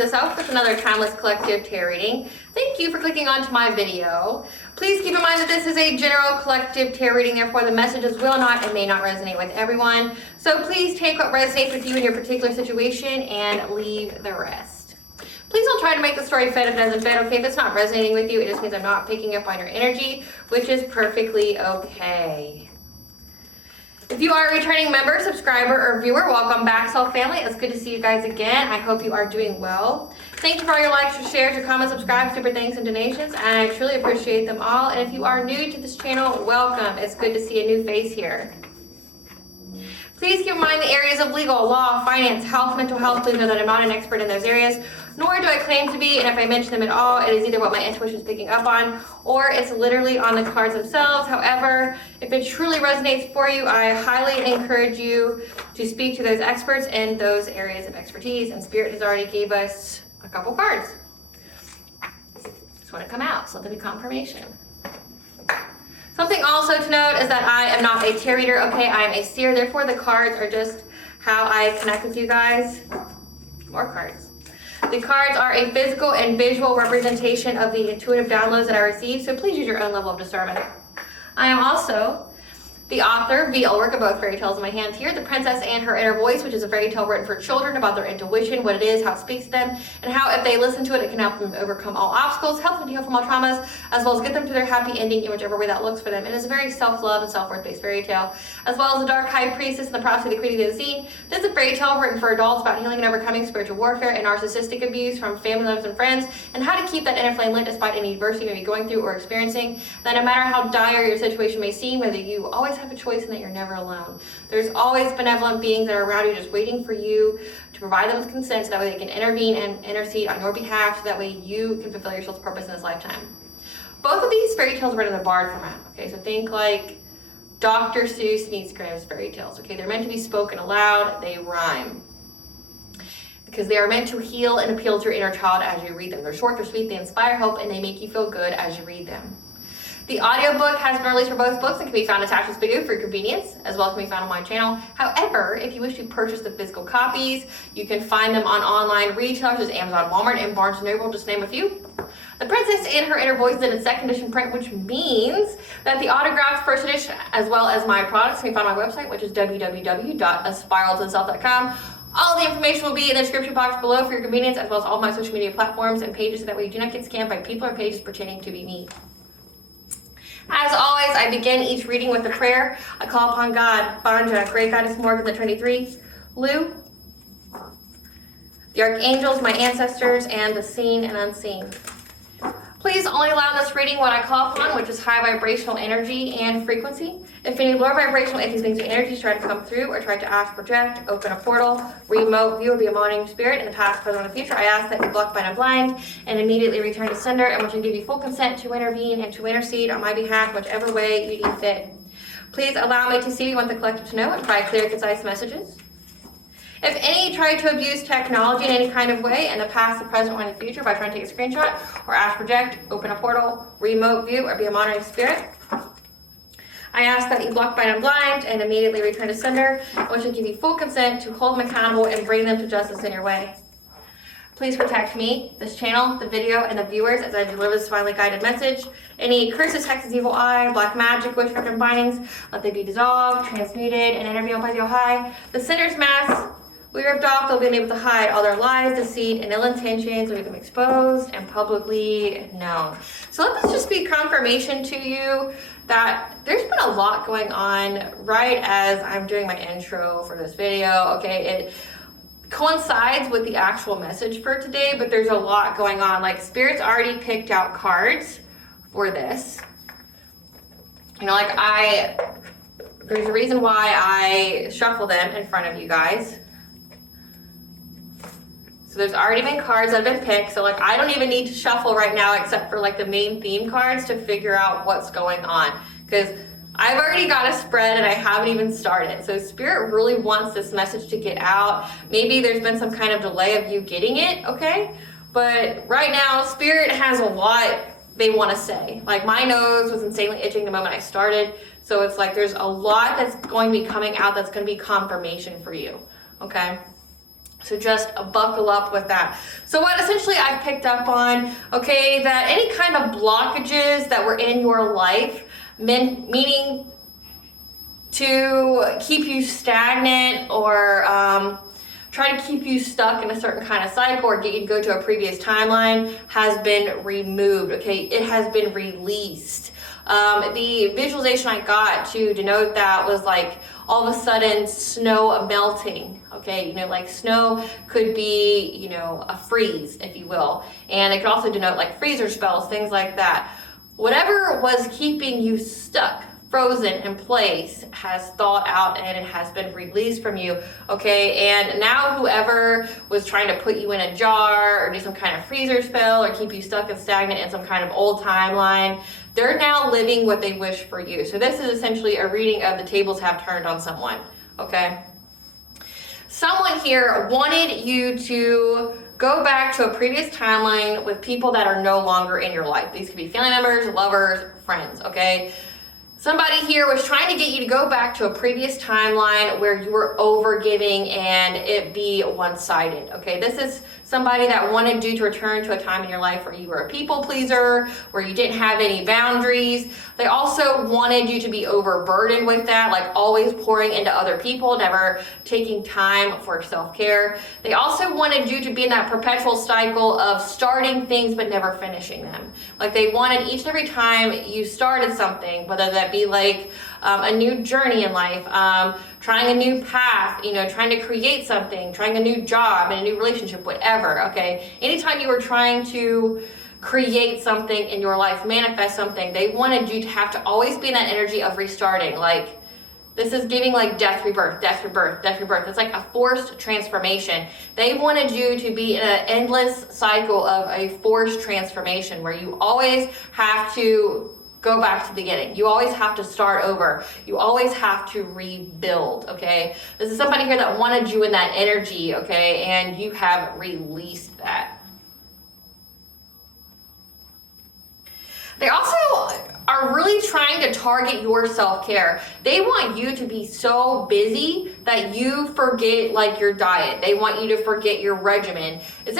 to the Self with another timeless collective tarot reading. Thank you for clicking onto my video. Please keep in mind that this is a general collective tarot reading, therefore the messages will not and may not resonate with everyone. So please take what resonates with you in your particular situation and leave the rest. Please don't try to make the story fit if it doesn't fit, okay? If it's not resonating with you, it just means I'm not picking up on your energy, which is perfectly okay. If you are a returning member, subscriber, or viewer, welcome back, Soul Family. It's good to see you guys again. I hope you are doing well. Thank you for all your likes, your shares, your comments, subscribes, super thanks, and donations. And I truly appreciate them all. And if you are new to this channel, welcome. It's good to see a new face here. Please keep in mind the areas of legal, law, finance, health, mental health. Please know that I'm not an expert in those areas, nor do I claim to be. And if I mention them at all, it is either what my intuition is picking up on, or it's literally on the cards themselves. However, if it truly resonates for you, I highly encourage you to speak to those experts in those areas of expertise. And Spirit has already gave us a couple cards. Just want to come out, so let there be confirmation. Something also to note is that I am not a tarot reader, okay? I am a seer, therefore the cards are just how I connect with you guys. More cards. The cards are a physical and visual representation of the intuitive downloads that I receive, so please use your own level of discernment. I am also the author, the work of both fairy tales in my hand here, The Princess and Her Inner Voice, which is a fairy tale written for children about their intuition, what it is, how it speaks to them, and how if they listen to it, it can help them overcome all obstacles, help them to heal from all traumas, as well as get them to their happy ending in whichever way that looks for them. It is a very self-love and self-worth based fairy tale, as well as The Dark High Priestess and the Prophecy of the Queen of the Unseen. This is a fairy tale written for adults about healing and overcoming spiritual warfare and narcissistic abuse from family members and friends, and how to keep that inner flame lit despite any adversity you may be going through or experiencing. That no matter how dire your situation may seem, whether you always have a choice and that you're never alone. There's always benevolent beings that are around you just waiting for you to provide them with consent, so that way they can intervene and intercede on your behalf, so that way you can fulfill your soul's purpose in this lifetime. Both of these fairy tales are written in the bard format, okay? So think like Dr. Seuss meets Grimm's fairy tales, okay? They're meant to be spoken aloud, they rhyme. Because they are meant to heal and appeal to your inner child as you read them. They're short, they're sweet, they inspire hope, and they make you feel good as you read them. The audiobook has been released for both books and can be found attached to this video for your convenience, as well as can be found on my channel. However, if you wish to purchase the physical copies, you can find them on online retailers such as Amazon, Walmart, and Barnes & Noble, just to name a few. The Princess and Her Inner Voice is in its second edition print, which means that the autographed first edition, as well as my products, can be found on my website, which is www.aspiraltotheself.com. All the information will be in the description box below for your convenience, as well as all my social media platforms and pages, so that way you do not get scammed by people or pages pretending to be me. As always, I begin each reading with a prayer. I call upon God, Banja, Great Goddess Morgan, the Trinity, Lu, the archangels, my ancestors, and the seen and unseen. Please only allow this reading what I call upon, which is high vibrational energy and frequency. If any lower vibrational entities, beings, or energies try to come through or try to ask, project, open a portal, remote view, or be a monitoring spirit in the past, present, and future, I ask that you block, bind, and blind, and immediately return to sender, and which will give you full consent to intervene and to intercede on my behalf, whichever way you deem fit. Please allow me to see what the collective to know and provide clear, concise messages. If any try to abuse technology in any kind of way in the past, the present, or in the future by trying to take a screenshot or ask, project, open a portal, remote view, or be a monitoring spirit, I ask that you block, bind, and blind, and immediately return to sender, which will give you full consent to hold them accountable and bring them to justice in your way. Please protect me, this channel, the video, and the viewers as I deliver this divinely guided message. Any curses, hexes, evil eye, black magic, witchcraft, and bindings, let they be dissolved, transmuted, and intervened by the High. The sinner's mask we ripped off, they'll be unable to hide all their lies, deceit, and ill intentions, leave them exposed and publicly known. So let this just be confirmation to you that there's been a lot going on right as I'm doing my intro for this video, okay? It coincides with the actual message for today, but there's a lot going on. Like, Spirit's already picked out cards for this. You know, like there's a reason why I shuffle them in front of you guys. So there's already been cards that have been picked. So like, I don't even need to shuffle right now except for like the main theme cards to figure out what's going on. Because I've already got a spread and I haven't even started. So Spirit really wants this message to get out. Maybe there's been some kind of delay of you getting it, okay? But right now, Spirit has a lot they want to say. Like, my nose was insanely itching the moment I started. So it's like there's a lot that's going to be coming out that's going to be confirmation for you, okay? So just buckle up with that. So what essentially I've picked up on, okay, that any kind of blockages that were in your life, meaning to keep you stagnant or try to keep you stuck in a certain kind of cycle or get you to go to a previous timeline, has been removed, okay? It has been released. The visualization I got to denote that was like all of a sudden snow melting, okay? You know, like snow could be, you know, a freeze, if you will. And it could also denote like freezer spells, things like that. Whatever was keeping you stuck, frozen in place, has thawed out and it has been released from you, okay? And now whoever was trying to put you in a jar or do some kind of freezer spell or keep you stuck and stagnant in some kind of old timeline, they're now living what they wish for you. So this is essentially a reading of the tables have turned on someone, okay? Someone here wanted you to go back to a previous timeline with people that are no longer in your life. These could be family members, lovers, friends, okay? Somebody here was trying to get you to go back to a previous timeline where you were overgiving and it be one-sided, okay? This is somebody that wanted you to return to a time in your life where you were a people pleaser, where you didn't have any boundaries. They also wanted you to be overburdened with that, like always pouring into other people, never taking time for self-care. They also wanted you to be in that perpetual cycle of starting things but never finishing them. Like they wanted each and every time you started something, whether that be like a new journey in life, trying a new path, you know, trying to create something, trying a new job and a new relationship, whatever, okay? Anytime you were trying to create something in your life, manifest something, they wanted you to have to always be in that energy of restarting. Like this is giving like death, rebirth, death, rebirth, death, rebirth. It's like a forced transformation. They wanted you to be in an endless cycle of a forced transformation where you always have to go back to the beginning. You always have to start over. You always have to rebuild, okay? This is somebody here that wanted you in that energy, okay? And you have released that. They also are really trying to target your self-care. They want you to be so busy that you forget like your diet. They want you to forget your regimen. It's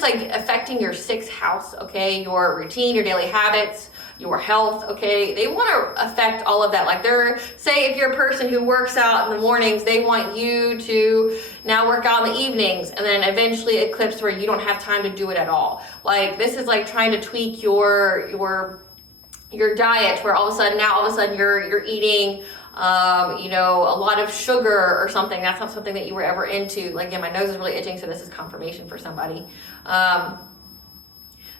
like affecting your sixth house, okay? Your routine, your daily habits, your health, okay? They want to affect all of that. Like say if you're a person who works out in the mornings, they want you to now work out in the evenings and then eventually eclipse where you don't have time to do it at all. Like this is like trying to tweak your diet where all of a sudden you're eating you know, a lot of sugar or something. That's not something that you were ever into. Like again, my nose is really itching, so this is confirmation for somebody.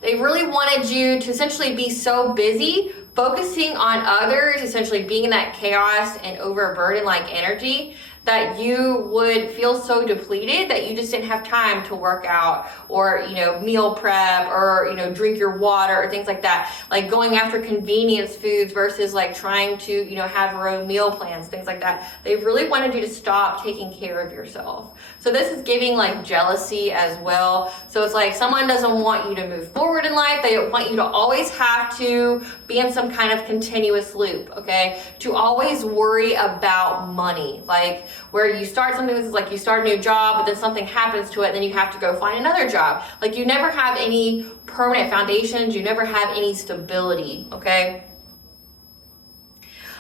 They really wanted you to essentially be so busy focusing on others, essentially being in that chaos and overburden like energy, that you would feel so depleted that you just didn't have time to work out or, you know, meal prep or, you know, drink your water or things like that. Like going after convenience foods versus like trying to, you know, have your own meal plans, things like that. They really wanted you to stop taking care of yourself. So this is giving like jealousy as well. So it's like someone doesn't want you to move forward in life. They want you to always have to be in some kind of continuous loop, okay? To always worry about money. Like where you start something, this is like you start a new job, but then something happens to it, and then you have to go find another job. Like you never have any permanent foundations, you never have any stability, okay?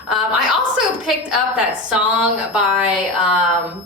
I also picked up that song by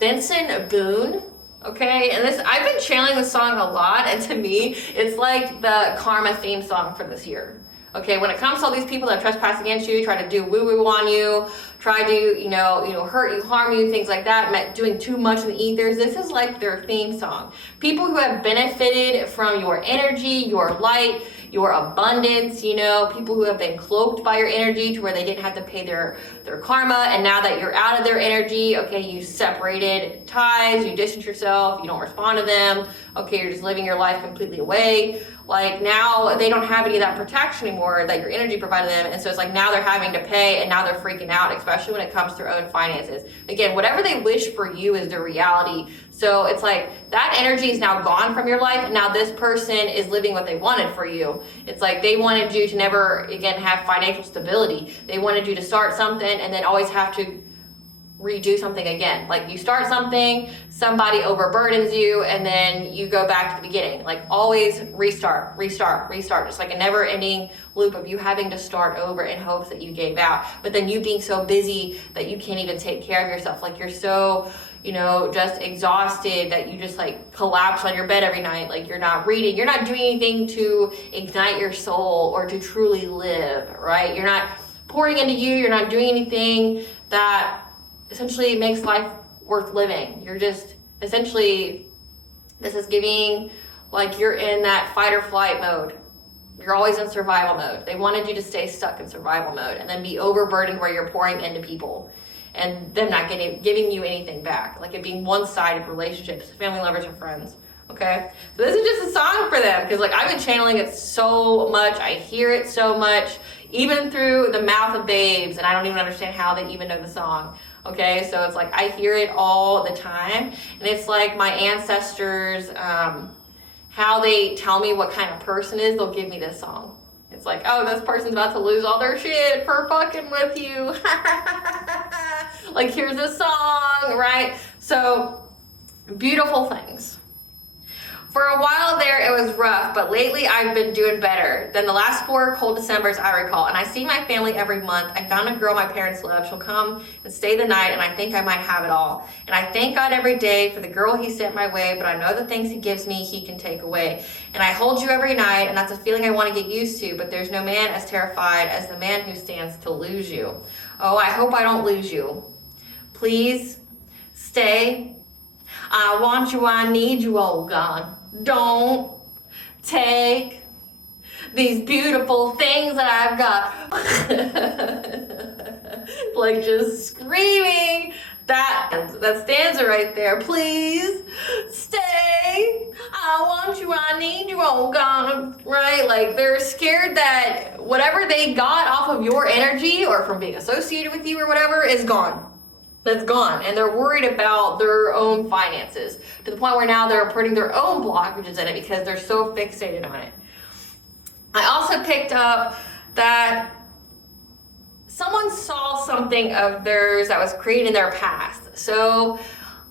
Vincent Boone, okay? And I've been channeling this song a lot, and to me, it's like the karma theme song for this year. Okay, when it comes to all these people that trespass against you, try to do woo-woo on you, try to, you know, hurt you, harm you, things like that, doing too much in the ethers, this is like their theme song. People who have benefited from your energy, your light, your abundance, you know, people who have been cloaked by your energy to where they didn't have to pay their karma, and now that you're out of their energy, okay, you separated ties, you distance yourself, you don't respond to them, okay, you're just living your life completely away. Like now they don't have any of that protection anymore that your energy provided them, and so it's like now they're having to pay, and now they're freaking out, especially when it comes to their own finances. Again, whatever they wish for you is their reality. So it's like that energy is now gone from your life, and now this person is living what they wanted for you. It's like they wanted you to never again have financial stability. They wanted you to start something and then always have to redo something again. Like you start something, somebody overburdens you, and then you go back to the beginning. Like always restart, restart, restart. It's like a never ending loop of you having to start over in hopes that you gave out. But then you being so busy that you can't even take care of yourself. Like you're so, you know, just exhausted that you just like collapse on your bed every night. Like you're not reading, you're not doing anything to ignite your soul or to truly live, right? You're not pouring into you, you're not doing anything that essentially makes life worth living. You're just essentially, this is giving like you're in that fight or flight mode. You're always in survival mode. They wanted you to stay stuck in survival mode and then be overburdened where you're pouring into people and them not giving you anything back. Like it being one-sided relationships, family, lovers, or friends. Okay, so this is just a song for them because like I've been channeling it so much. I hear it so much, even through the mouth of babes, and I don't even understand how they even know the song. Okay, so it's like I hear it all the time, and it's like my ancestors, how they tell me what kind of person is, they'll give me this song. It's like, oh, this person's about to lose all their shit for fucking with you. Like here's this song, right? So beautiful things. For a while there, it was rough, but lately I've been doing better than the last 4 cold Decembers I recall. And I see my family every month. I found a girl my parents love. She'll come and stay the night, and I think I might have it all. And I thank God every day for the girl he sent my way, but I know the things he gives me, he can take away. And I hold you every night, and that's a feeling I want to get used to, but there's no man as terrified as the man who stands to lose you. Oh, I hope I don't lose you. Please stay. I want you, I need you, oh God. Don't take these beautiful things that I've got. Like just screaming that stanza right there. Please stay. I want you, I need you, oh God. Right? Like they're scared that whatever they got off of your energy or from being associated with you or whatever is gone. That's gone, and they're worried about their own finances to the point where now they're putting their own blockages in it because they're so fixated on it. I also picked up that someone saw something of theirs that was created in their past. So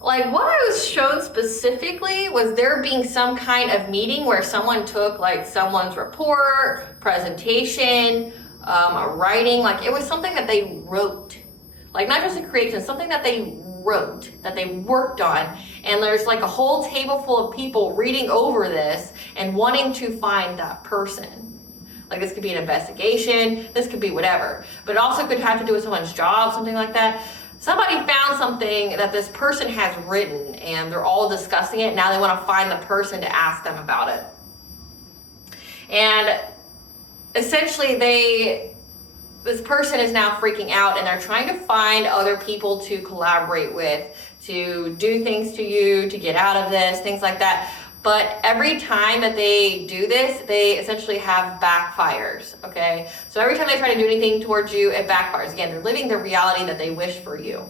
like what I was shown specifically was there being some kind of meeting where someone took like someone's report, presentation, a writing, like it was something that they wrote. Like not just a creation, something that they wrote, that they worked on, and there's like a whole table full of people reading over this and wanting to find that person. Like this could be an investigation, this could be whatever, but it also could have to do with someone's job, something like that. Somebody found something that this person has written and they're all discussing it. Now they want to find the person to ask them about it. And essentially this person is now freaking out and they're trying to find other people to collaborate with, to do things to you, to get out of this, things like that. But every time that they do this, they essentially have backfires, okay? So every time they try to do anything towards you, it backfires. Again, they're living the reality that they wish for you,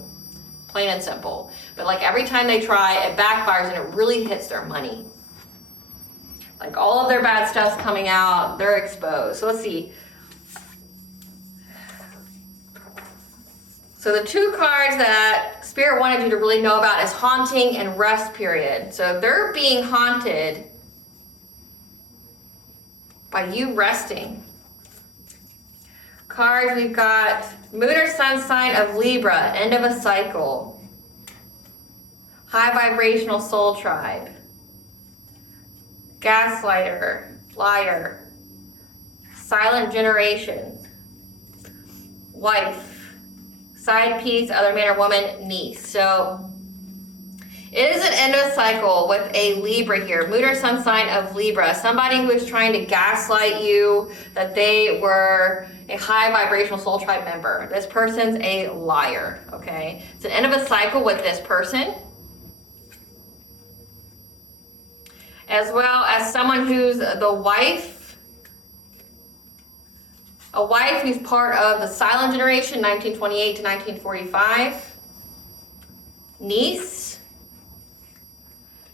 plain and simple. But like every time they try, it backfires and it really hits their money. Like all of their bad stuff's coming out, they're exposed. So let's see. So the 2 cards that Spirit wanted you to really know about is haunting and rest period. So they're being haunted by you resting. Cards, we've got Moon or Sun sign of Libra, end of a cycle. High vibrational soul tribe. Gaslighter, liar. Silent generation. Wife. Side piece, other man or woman, niece. So it is an end of a cycle with a Libra here. Moon or Sun sign of Libra. Somebody who is trying to gaslight you that they were a high vibrational soul tribe member. This person's a liar, okay? It's an end of a cycle with this person. As well as someone who's the wife. A wife who's part of the silent generation, 1928 to 1945. Niece,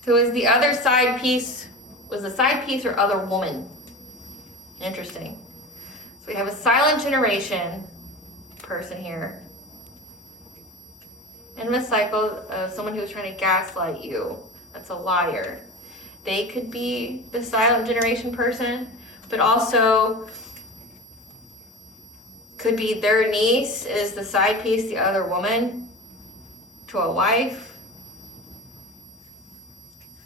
who is the other side piece, was the side piece or other woman. Interesting. So we have a silent generation person here. endless cycle of someone who's trying to gaslight you. That's a liar. They could be the silent generation person, but also could be their niece is the side piece, the other woman to a wife.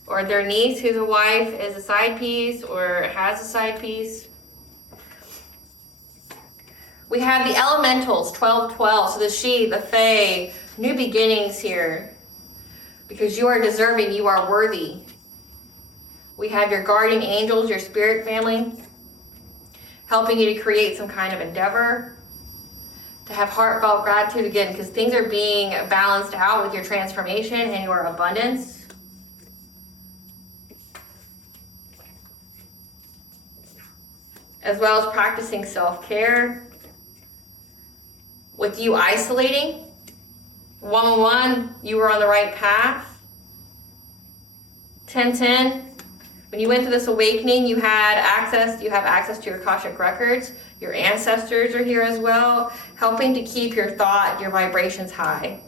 Or their niece who's a wife is a side piece or has a side piece. We have the elementals, 12-12. So the she, the fae, new beginnings here. Because you are deserving, you are worthy. We have your guardian angels, your spirit family, helping you to create some kind of endeavor. To have heartfelt gratitude again, because things are being balanced out with your transformation and your abundance. As well as practicing self-care. With you isolating, one-on-one, you were on the right path. 10-10, when you went through this awakening, you have access to your Akashic records. Your ancestors are here as well, helping to keep your thought, your vibrations high.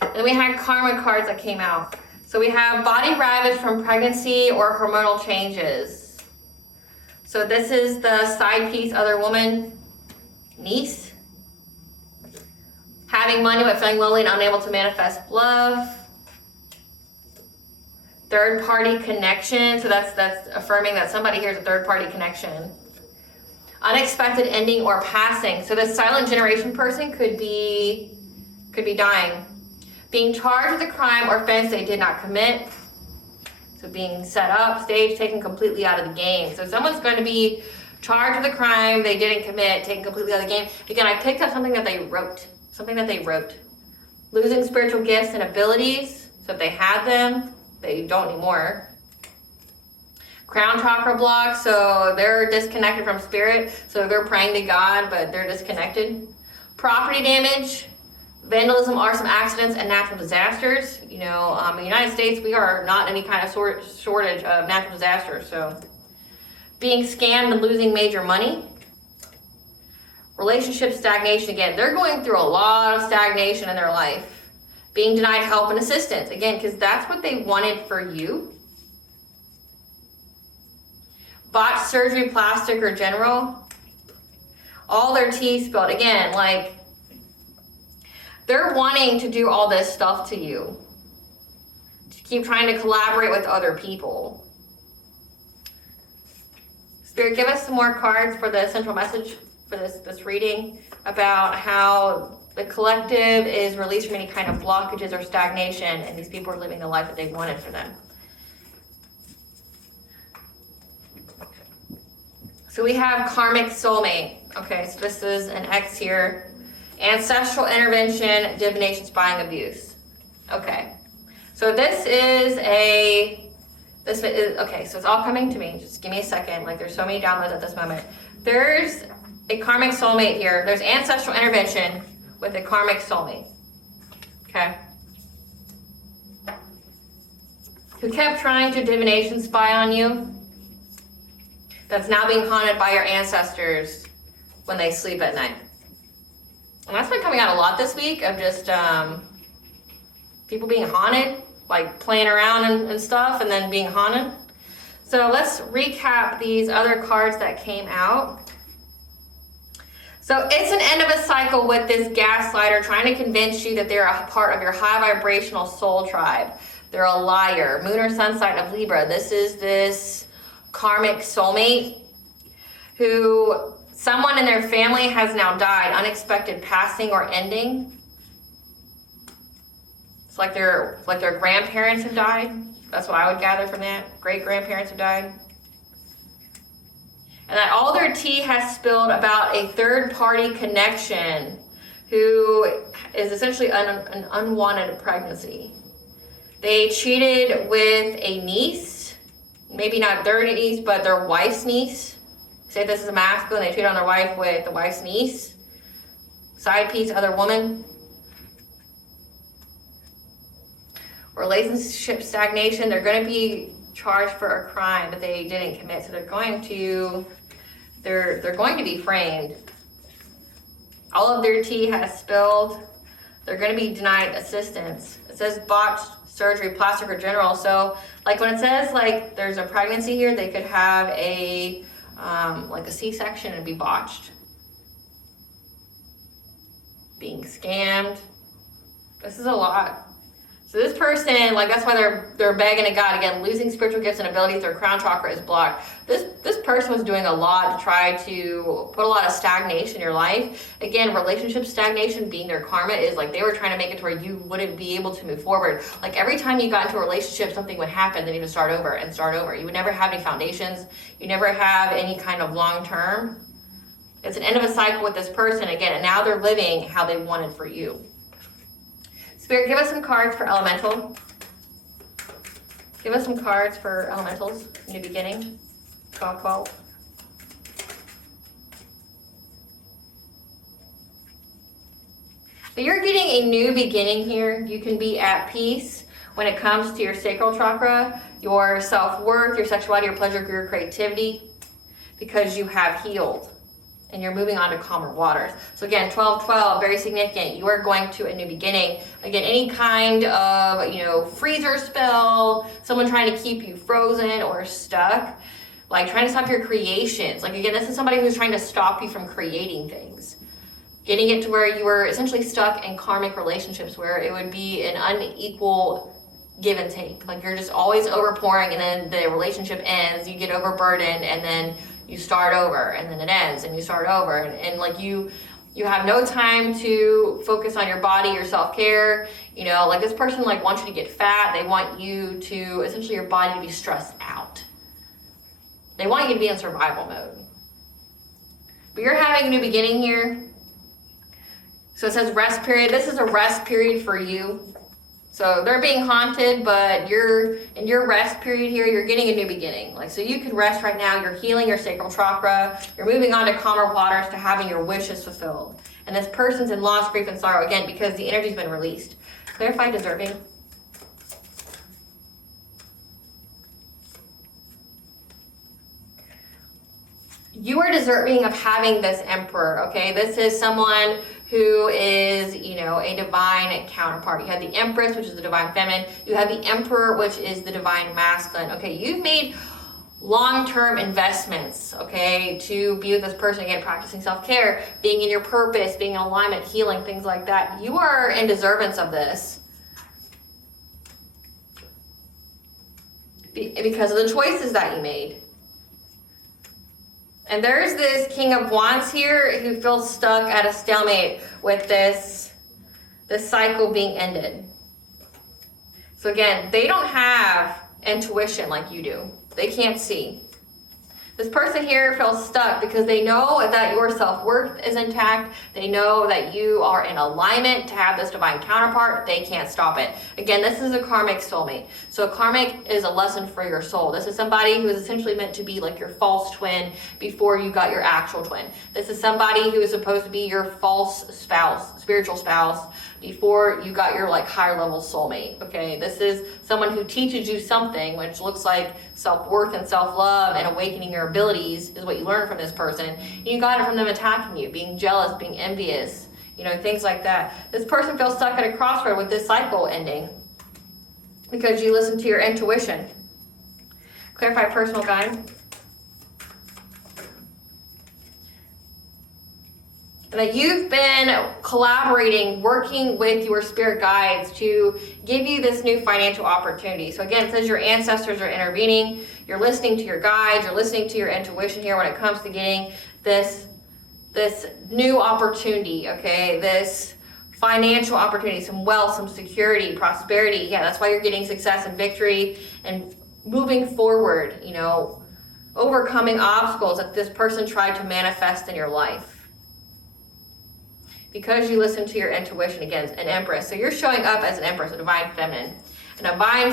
Then we had karma cards that came out. So we have body ravaged from pregnancy or hormonal changes. So this is the side piece, other woman, niece. Having money but feeling lonely and unable to manifest love. Third party connection, so that's affirming that somebody here is a third party connection. Unexpected ending or passing. So this silent generation person could be dying. Being charged with a crime or offense they did not commit. So being set up, staged, taken completely out of the game. So someone's going to be charged with a crime they didn't commit, taken completely out of the game. Again, I picked up something that they wrote. Losing spiritual gifts and abilities. So if they had them, they don't anymore. Crown chakra block, so they're disconnected from spirit. So they're praying to God, but they're disconnected. Property damage, vandalism, arson, accidents, and natural disasters. You know, in the United States, we are not any kind of shortage of natural disasters. So being scammed and losing major money. Relationship stagnation, again, they're going through a lot of stagnation in their life. Being denied help and assistance, again, because that's what they wanted for you. Botched surgery, plastic, or general. All their teeth spilled. Again, like, they're wanting to do all this stuff to you. To keep trying to collaborate with other people. Spirit, give us some more cards for the central message for this reading about how the collective is released from any kind of blockages or stagnation, and these people are living the life that they wanted for them. So we have karmic soulmate. Okay, so this is an X here. Ancestral intervention, divination, spying, abuse. Okay, so okay, so it's all coming to me. Just give me a second. Like, there's so many downloads at this moment. There's a karmic soulmate here. There's ancestral intervention with a karmic soulmate. Okay. Who kept trying to divination spy on you. That's now being haunted by your ancestors when they sleep at night. And that's been coming out a lot this week of just people being haunted, like playing around and stuff, and then being haunted. So let's recap these other cards that came out. So it's an end of a cycle with this gaslighter trying to convince you that they're a part of your high vibrational soul tribe. They're a liar. Moon or sun sign of Libra. This is this karmic soulmate who someone in their family has now died. Unexpected passing or ending. It's like their grandparents have died. That's what I would gather from that. Great grandparents have died. And that all their tea has spilled about a third-party connection who is essentially an unwanted pregnancy. They cheated with a niece, maybe not their niece, but their wife's niece. Say this is a masculine, they cheated on their wife with the wife's niece. Side piece, other woman. Relationship stagnation, they're going to be charged for a crime that they didn't commit, so they're going to be framed. All of their tea has spilled. they're going to be denied assistance. It says botched surgery, plastic or general. So like when it says like there's a pregnancy here, they could have a like a C-section and be botched. Being scammed. This is a lot. So this person, like that's why they're begging to God. Again, losing spiritual gifts and abilities, their crown chakra is blocked. This person was doing a lot to try to put a lot of stagnation in your life. Again, relationship stagnation being their karma is like they were trying to make it to where you wouldn't be able to move forward. Like every time you got into a relationship, something would happen, then you would start over and start over. You would never have any foundations. You never have any kind of long term. It's an end of a cycle with this person again, and now they're living how they wanted for you. Spirit, give us some cards for elemental. Give us some cards for elementals. New beginning. 12-12. So you're getting a new beginning here. You can be at peace when it comes to your sacral chakra, your self-worth, your sexuality, your pleasure, your creativity, because you have healed. And you're moving on to calmer waters. So again, 12-12, very significant. You are going to a new beginning. Again, any kind of, freezer spell, someone trying to keep you frozen or stuck, like trying to stop your creations. Like again, this is somebody who's trying to stop you from creating things. Getting it to where you were essentially stuck in karmic relationships where it would be an unequal give and take. Like you're just always overpouring and then the relationship ends, you get overburdened and then you start over and then it ends and you start over and like you have no time to focus on your body, your self-care. Like this person like wants you to get fat. They want you to essentially your body to be stressed out. They want you to be in survival mode. But you're having a new beginning here. So it says rest period. This is a rest period for you. So they're being haunted, but you're in your rest period here, you're getting a new beginning. Like, so you can rest right now, you're healing your sacral chakra, you're moving on to calmer waters to having your wishes fulfilled. And this person's in loss, grief, and sorrow, again, because the energy's been released. Clarify deserving. You are deserving of having this emperor, okay? This is someone who is, a divine counterpart. You have the Empress, which is the divine feminine. You have the Emperor, which is the divine masculine. Okay, you've made long-term investments, okay, to be with this person, again, practicing self-care, being in your purpose, being in alignment, healing, things like that. You are in deservance of this because of the choices that you made. And there's this King of Wands here who feels stuck at a stalemate with this cycle being ended. So again, they don't have intuition like you do. They can't see. This person here feels stuck because they know that your self-worth is intact. They know that you are in alignment to have this divine counterpart. They can't stop it. Again, this is a karmic soulmate. So a karmic is a lesson for your soul. This is somebody who is essentially meant to be like your false twin before you got your actual twin. This is somebody who is supposed to be your false spouse, spiritual spouse, before you got your like higher level soulmate. Okay, this is someone who teaches you something which looks like self-worth and self-love and awakening your abilities is what you learn from this person. And you got it from them attacking you, being jealous, being envious, things like that. This person feels stuck at a crossroad with this cycle ending because you listen to your intuition. Clarify personal guide. That you've been collaborating, working with your spirit guides to give you this new financial opportunity. So again, it says your ancestors are intervening, you're listening to your guides, you're listening to your intuition here when it comes to getting this new opportunity, okay? This financial opportunity, some wealth, some security, prosperity. Yeah, that's why you're getting success and victory and moving forward, overcoming obstacles that this person tried to manifest in your life. Because you listen to your intuition, again, an empress. So you're showing up as an empress, a divine feminine. A divine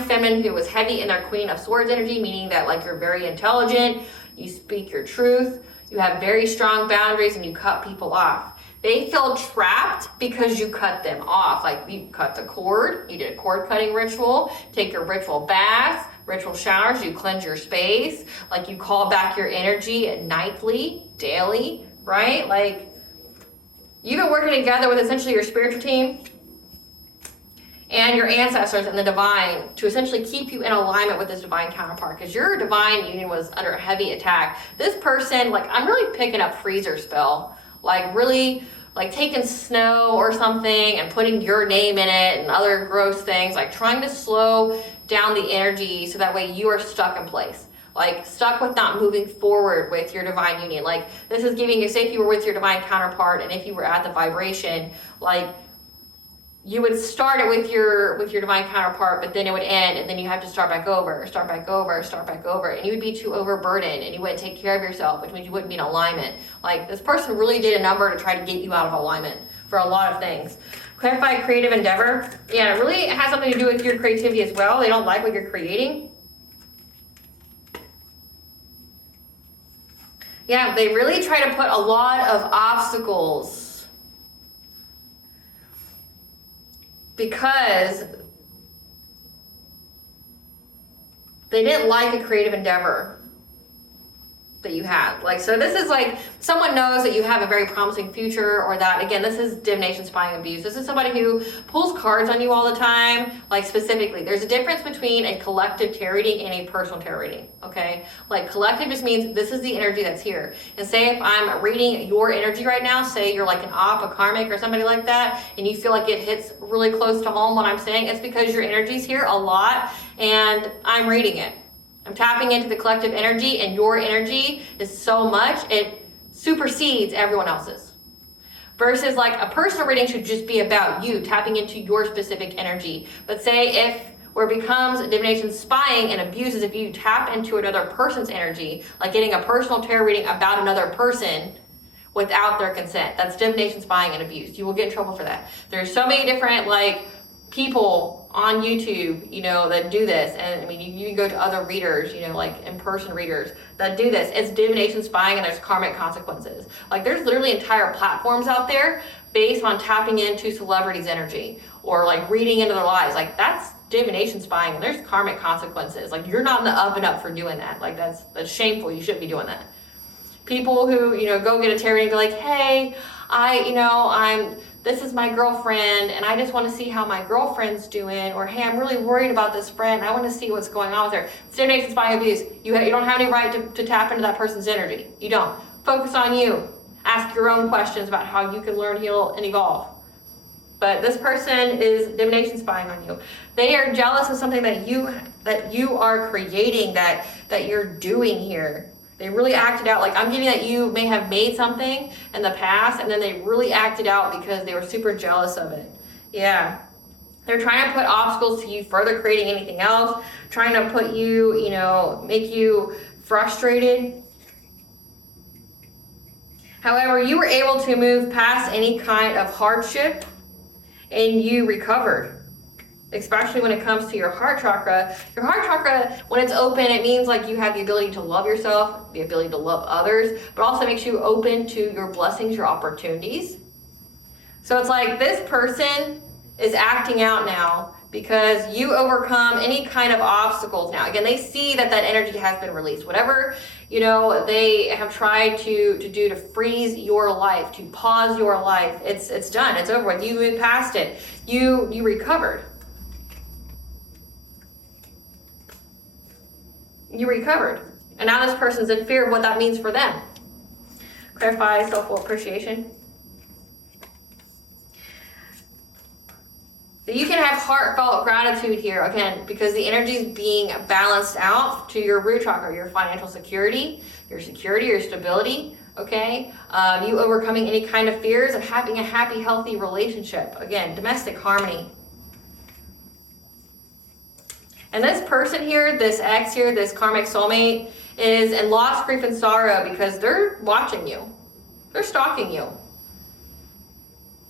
feminine who was heavy in their Queen of Swords energy, meaning that like you're very intelligent, you speak your truth, you have very strong boundaries, and you cut people off. They feel trapped because you cut them off. Like you cut the cord, you did a cord cutting ritual, take your ritual baths, ritual showers, you cleanse your space, like you call back your energy nightly, daily, right? Like you've been working together with essentially your spiritual team and your ancestors and the divine to essentially keep you in alignment with this divine counterpart, because your divine union was under heavy attack. This person, like, I'm really picking up freezer spell, like really like taking snow or something and putting your name in it and other gross things, like trying to slow down the energy so that way you are stuck in place, like stuck with not moving forward with your divine union. Like, this is giving you, say if you were with your divine counterpart and if you were at the vibration, like you would start it with your divine counterpart, but then it would end, and then you have to start back over, and you would be too overburdened, and you wouldn't take care of yourself, which means you wouldn't be in alignment. Like, this person really did a number to try to get you out of alignment for a lot of things. Clarify creative endeavor. Yeah, it really has something to do with your creativity as well. They don't like what you're creating. Yeah, they really try to put a lot of obstacles because they didn't like a creative endeavor that you had. Like, so this is like, someone knows that you have a very promising future, or that, again, this is divination, spying, abuse. This is somebody who pulls cards on you all the time. Like, specifically, there's a difference between a collective tarot reading and a personal tarot reading, okay? Like, collective just means this is the energy that's here. And say if I'm reading your energy right now, say you're like an op, a karmic, or somebody like that, and you feel like it hits really close to home what I'm saying, it's because your energy's here a lot and I'm reading it. I'm tapping into the collective energy, and your energy is so much, it supersedes everyone else's. Versus like a personal reading should just be about you, tapping into your specific energy. But say if where it becomes divination spying and abuse is if you tap into another person's energy, like getting a personal tarot reading about another person without their consent. That's divination spying and abuse. You will get in trouble for that. There's so many different like people on YouTube, you know, that do this. And I mean, you can go to other readers, you know, like in-person readers that do this. It's divination spying and there's karmic consequences. Like, there's literally entire platforms out there based on tapping into celebrities' energy or like reading into their lives. Like, that's divination spying and there's karmic consequences. Like, you're not in the up and up for doing that. Like, that's shameful. You shouldn't be doing that. People who, you know, go get a tarot reading and be like, hey, this is my girlfriend and I just want to see how my girlfriend's doing, or hey, I'm really worried about this friend, I want to see what's going on with her. It's divination, spying, abuse. You don't have any right to tap into that person's energy. You don't. Focus on you. Ask your own questions about how you can learn, heal, and evolve. But this person is divination spying on you. They are jealous of something that you are creating, that you're doing here. They really acted out, like, I'm getting that you may have made something in the past and then they really acted out because they were super jealous of it. Yeah. They're trying to put obstacles to you further creating anything else, trying to put you, you know, make you frustrated. However, you were able to move past any kind of hardship and you recovered. Especially when it comes to your heart chakra. Your heart chakra, when it's open, it means like you have the ability to love yourself, the ability to love others, but also makes you open to your blessings, your opportunities. So it's like this person is acting out now because you overcome any kind of obstacles now. Again, they see that energy has been released. Whatever, you know, they have tried to do to freeze your life, to pause your life, it's done, it's over with. You moved past it. You recovered. You recovered. And now this person's in fear of what that means for them. Clarify self-will appreciation. You can have heartfelt gratitude here, again, because the energy is being balanced out to your root chakra, your financial security, your stability, okay? You overcoming any kind of fears and having a happy, healthy relationship. Again, domestic harmony. And this person here, this ex here, this karmic soulmate, is in loss, grief, and sorrow because they're watching you. They're stalking you.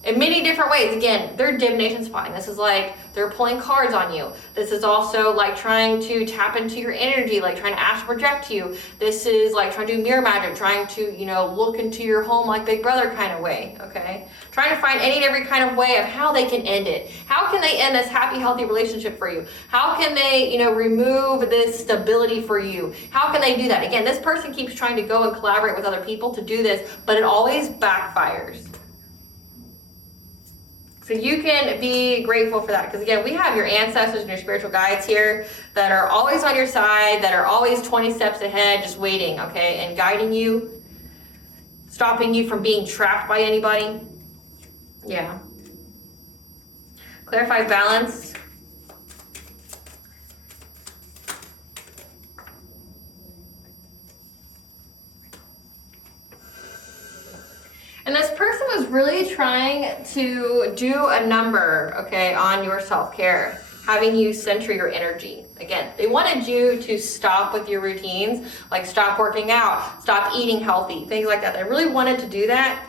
In many different ways. Again, they're divination spying. This is like they're pulling cards on you. This is also like trying to tap into your energy, like trying to astral project you. This is like trying to do mirror magic, trying to, you know, look into your home like Big Brother kind of way, okay? Trying to find any and every kind of way of how they can end it. How can they end this happy, healthy relationship for you? How can they, you know, remove this stability for you? How can they do that? Again, this person keeps trying to go and collaborate with other people to do this, but it always backfires. So you can be grateful for that. Because again, we have your ancestors and your spiritual guides here that are always on your side, that are always 20 steps ahead, just waiting, okay, and guiding you, stopping you from being trapped by anybody. Yeah. Clarify balance. And this person was really trying to do a number, okay, on your self-care, having you center your energy. Again, they wanted you to stop with your routines, like stop working out, stop eating healthy, things like that. They really wanted to do that.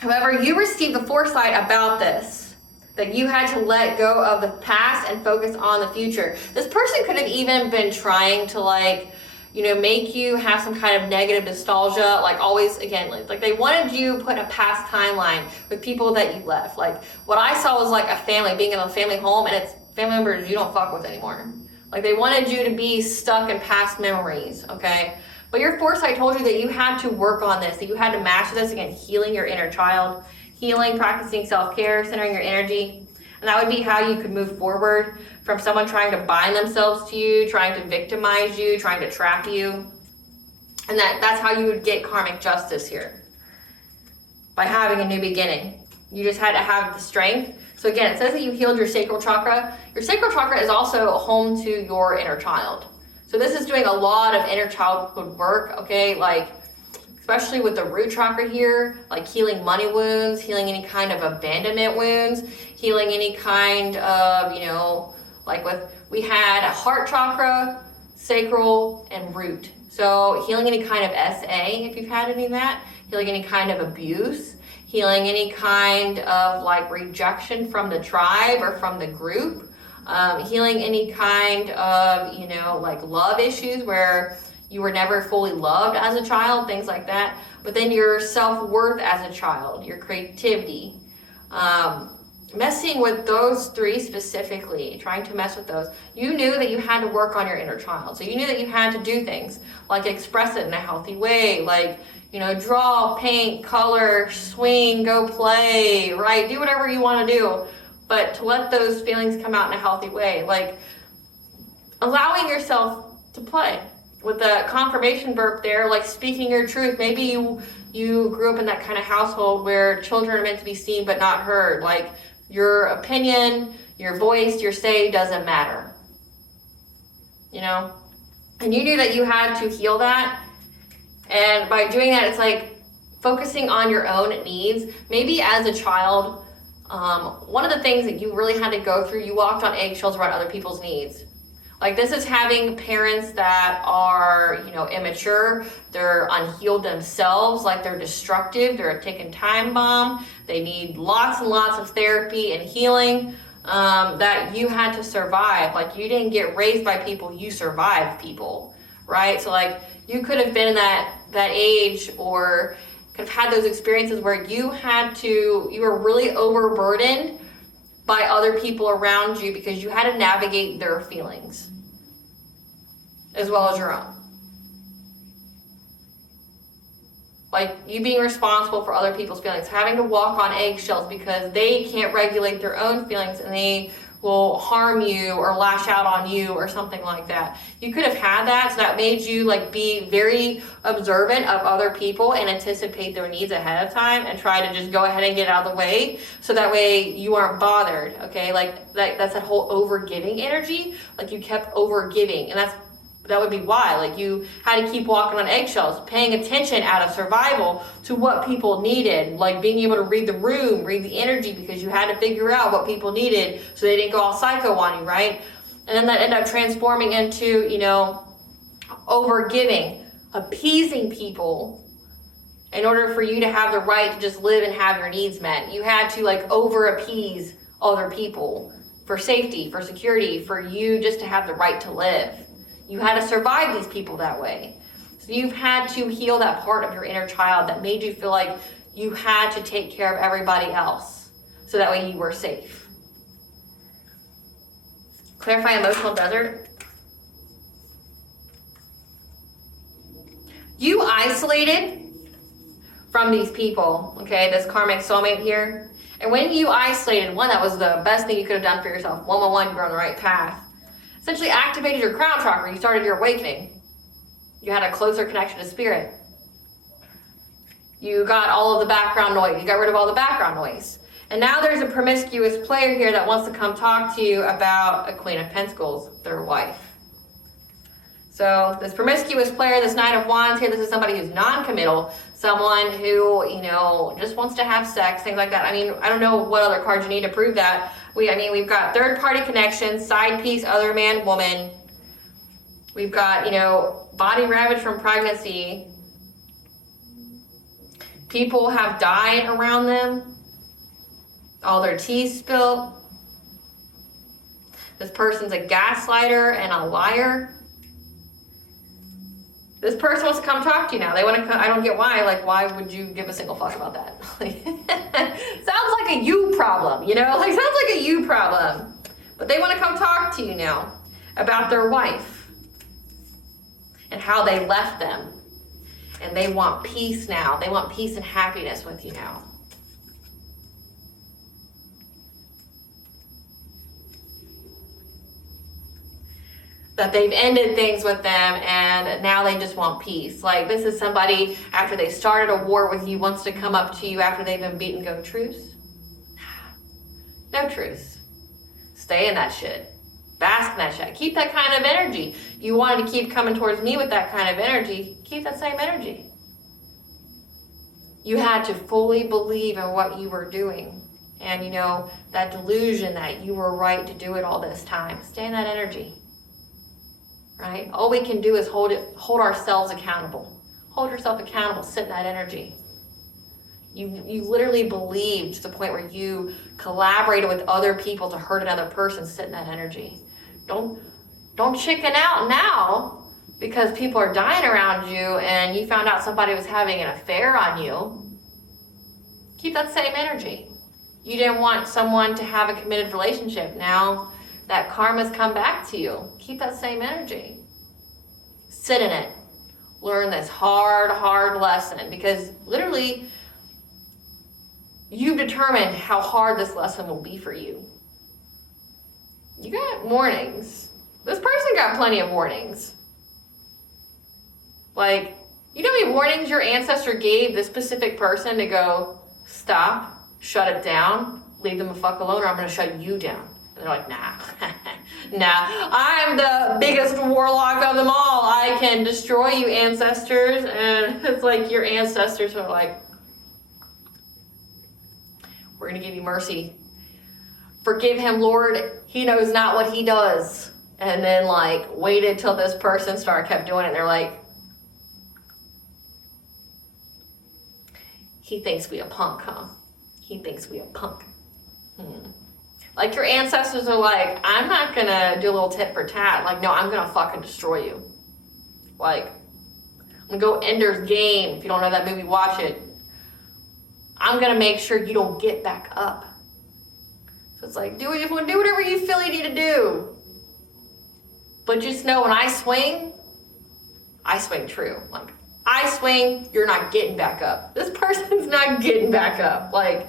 However, you received the foresight about this, that you had to let go of the past and focus on the future. This person could have even been trying to make you have some kind of negative nostalgia, like always, again, like they wanted you put a past timeline with people that you left. Like what I saw was like a family, being in a family home, and it's family members you don't fuck with anymore. Like they wanted you to be stuck in past memories, okay? But your foresight told you that you had to work on this, that you had to master this, again, healing your inner child, healing, practicing self-care, centering your energy. And that would be how you could move forward from someone trying to bind themselves to you, trying to victimize you, trying to trap you. And that's how you would get karmic justice here, by having a new beginning. You just had to have the strength. So again, it says that you healed your sacral chakra. Your sacral chakra is also home to your inner child. So this is doing a lot of inner childhood work, okay? Like, especially with the root chakra here, like healing money wounds, healing any kind of abandonment wounds, healing any kind of, we had a heart chakra, sacral, and root. So healing any kind of SA, if you've had any of that, healing any kind of abuse, healing any kind of rejection from the tribe or from the group, healing any kind of, love issues where you were never fully loved as a child, things like that. But then your self-worth as a child, your creativity, messing with those three specifically, trying to mess with those. You knew that you had to work on your inner child. So you knew that you had to do things like express it in a healthy way, draw, paint, color, swing, go play, right? Do whatever you want to do, but to let those feelings come out in a healthy way, like allowing yourself to play. With the confirmation burp there, like speaking your truth. Maybe you grew up in that kind of household where children are meant to be seen but not heard. Like your opinion, your voice, your say doesn't matter. And you knew that you had to heal that. And by doing that, it's like focusing on your own needs. Maybe as a child, one of the things that you really had to go through, you walked on eggshells around other people's needs. Like this is having parents that are, immature, they're unhealed themselves, like they're destructive, they're a ticking time bomb, they need lots and lots of therapy and healing that you had to survive. Like you didn't get raised by people, you survived people, right? So you could have been in that age or could have had those experiences where you were really overburdened by other people around you because you had to navigate their feelings as well as your own. Like you being responsible for other people's feelings, having to walk on eggshells because they can't regulate their own feelings and they will harm you or lash out on you or something like that. You could have had that, so that made you be very observant of other people and anticipate their needs ahead of time and try to just go ahead and get out of the way so that way you aren't bothered, okay? That's that whole over-giving energy. You kept over-giving, and that would be why. You had to keep walking on eggshells, paying attention out of survival to what people needed, being able to read the room, read the energy, because you had to figure out what people needed so they didn't go all psycho on you, right? And then that ended up transforming into, over-giving, appeasing people in order for you to have the right to just live and have your needs met. You had to over-appease other people for safety, for security, for you just to have the right to live. You had to survive these people that way. So you've had to heal that part of your inner child that made you feel like you had to take care of everybody else so that way you were safe. Clarify emotional desert. You isolated from these people, okay, this karmic soulmate here, And when you isolated, one, that was the best thing you could have done for yourself. One, you were on the right path. Essentially activated your crown chakra. You started your awakening. You had a closer connection to spirit. You got all of the background noise. You got rid of all the background noise. And now there's a promiscuous player here that wants to come talk to you about a Queen of Pentacles, their wife. So this promiscuous player, this Knight of Wands here, this is somebody who's non-committal, someone who, you know, just wants to have sex, things like that. I mean, I don't know what other cards you need to prove that. We've got third-party connections, side piece, other man, woman. We've got, you know, body ravaged from pregnancy. People have died around them. All their tea spilled. This person's a gaslighter and a liar. This person wants to come talk to you now. They want to come, I don't get why. Like, why would you give a single fuck about that? Sounds like a you problem, you know? Like, sounds like a you problem. But they want to come talk to you now about their wife and how they left them. And they want peace now. They want peace and happiness with you now. That they've ended things with them and now they just want peace. Like, this is somebody, after they started a war with you, wants to come up to you after they've been beaten, go, truce? No truce. Stay in that shit. Bask in that shit. Keep that kind of energy. You wanted to keep coming towards me with that kind of energy. Keep that same energy. You had to fully believe in what you were doing. And, you know, that delusion that you were right to do it all this time. Stay in that energy. Right? All we can do is hold ourselves accountable. Hold yourself accountable. Sit in that energy. You literally believed to the point where you collaborated with other people to hurt another person. Sit in that energy. Don't chicken out now because people are dying around you and you found out somebody was having an affair on you. Keep that same energy. You didn't want someone to have a committed relationship. Now that karma's come back to you. Keep that same energy. Sit in it. Learn this hard lesson because literally you've determined how hard this lesson will be for you. You got warnings. This person got plenty of warnings. Like, you know how many warnings your ancestor gave this specific person to go, stop, shut it down, leave them the fuck alone, or I'm going to shut you down. And they're like, nah, I'm the biggest warlock of them all. I can destroy you, ancestors. And it's like your ancestors are like, we're going to give you mercy. Forgive him, Lord. He knows not what he does. And then like waited till this person kept doing it. And they're like, he thinks we a punk, huh? He thinks we a punk. Like your ancestors are like, I'm not gonna do a little tit for tat. Like, no, I'm gonna fucking destroy you. Like, I'm gonna go Ender's Game. If you don't know that movie, watch it. I'm gonna make sure you don't get back up. So it's like, do whatever you feel you need to do. But just know when I swing true. Like, I swing, you're not getting back up. This person's not getting back up. Like,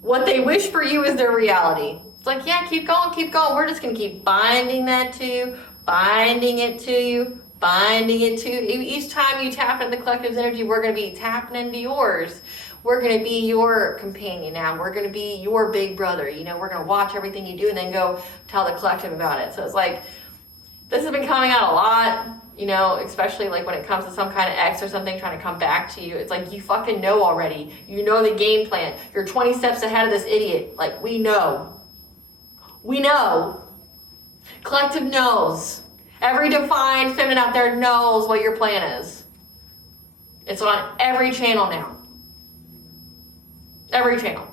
what they wish for you is their reality. It's like, yeah, keep going. We're just going to keep binding that to you, binding it to you, binding it to you. Each time you tap into the collective's energy, we're going to be tapping into yours. We're going to be your companion now. We're going to be your big brother. You know, we're going to watch everything you do and then go tell the collective about it. So it's like, this has been coming out a lot, you know, especially like when it comes to some kind of ex or something trying to come back to you. It's like, you fucking know already. You know the game plan. You're 20 steps ahead of this idiot. Like, we know. We know. Collective knows. Every defined feminine out there knows what your plan is. It's on every channel now. Every channel.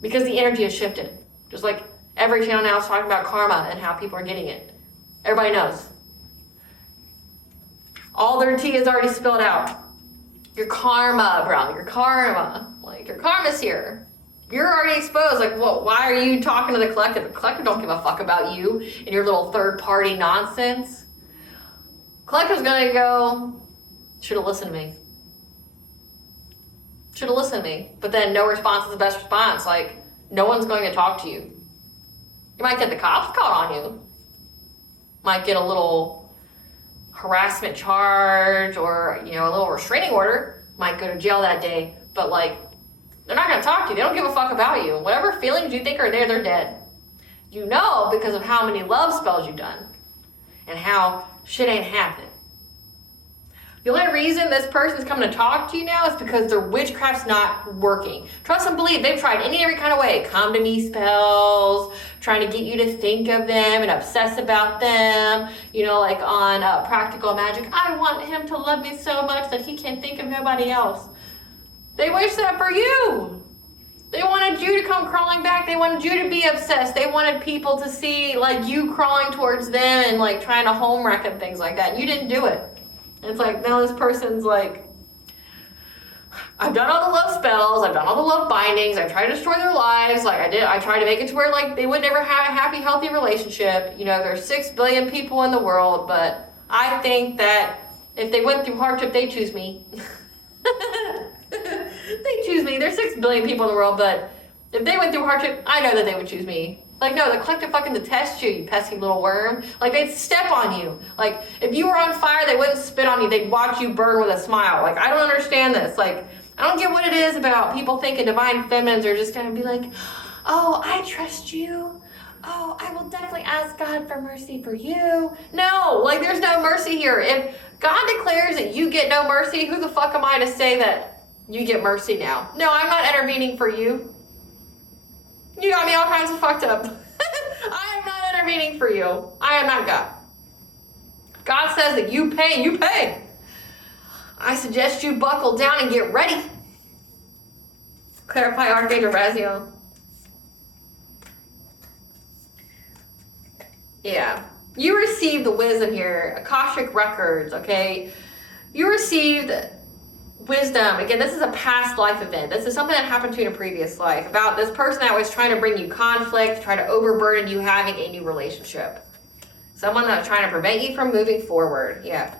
Because the energy has shifted. Just like every channel now is talking about karma and how people are getting it. Everybody knows. All their tea is already spilled out. Your karma, bro. Your karma. Like, your karma's here. You're already exposed. Like, well, why are you talking to the collective? The collective don't give a fuck about you and your little third-party nonsense. Collective's gonna go, should have listened to me. Should have listened to me. But then no response is the best response. Like, no one's going to talk to you. You might get the cops called on you. Might get a little harassment charge or, you know, a little restraining order. Might go to jail that day. But like, they're not going to talk to you. They don't give a fuck about you. Whatever feelings you think are there, they're dead. You know because of how many love spells you've done and how shit ain't happening. The only reason this person's coming to talk to you now is because their witchcraft's not working. Trust and believe, they've tried any and every kind of way. Come to me spells, trying to get you to think of them and obsess about them. You know, like on Practical Magic, I want him to love me so much that he can think of nobody else. They wish that for you. They wanted you to come crawling back. They wanted you to be obsessed. They wanted people to see like you crawling towards them and like trying to home wreck and things like that. And you didn't do it. And it's like, now this person's like, I've done all the love spells, I've done all the love bindings, I've tried to destroy their lives, like I tried to make it to where like they would never have a happy, healthy relationship. You know, there's 6 billion people in the world, but I think that if they went through hardship, they choose me. They choose me. There's 6 billion people in the world, but if they went through hardship, I know that they would choose me. Like, no, the collective fucking detests you, you pesky little worm. Like, they'd step on you. Like, if you were on fire, they wouldn't spit on you. They'd watch you burn with a smile. Like, I don't understand this. Like, I don't get what it is about people thinking divine feminines are just gonna be like, oh, I trust you. Oh, I will definitely ask God for mercy for you. No, like, there's no mercy here. If God declares that you get no mercy, who the fuck am I to say that you get mercy now? No, I'm not intervening for you. You got me all kinds of fucked up. I am not intervening for you. I am not God. God says that you pay, you pay. I suggest you buckle down and get ready. Clarify Archangel Raziel. Yeah. You received the wisdom here. Akashic records, okay? You received wisdom. Again, this is a past life event. This is something that happened to you in a previous life about this person that was trying to bring you conflict, try to overburden you having a new relationship. Someone that's trying to prevent you from moving forward. Yeah.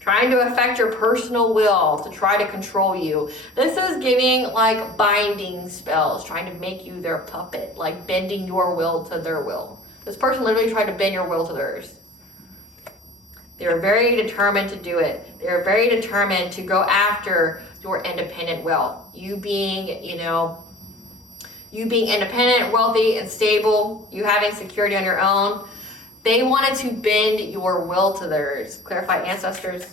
Trying to affect your personal will to try to control you. This is giving like binding spells, trying to make you their puppet, like bending your will to their will. This person literally tried to bend your will to theirs. They were very determined to do it. They were very determined to go after your independent will. You being, you know, you being independent, wealthy, and stable, you having security on your own. They wanted to bend your will to theirs. Clarify ancestors.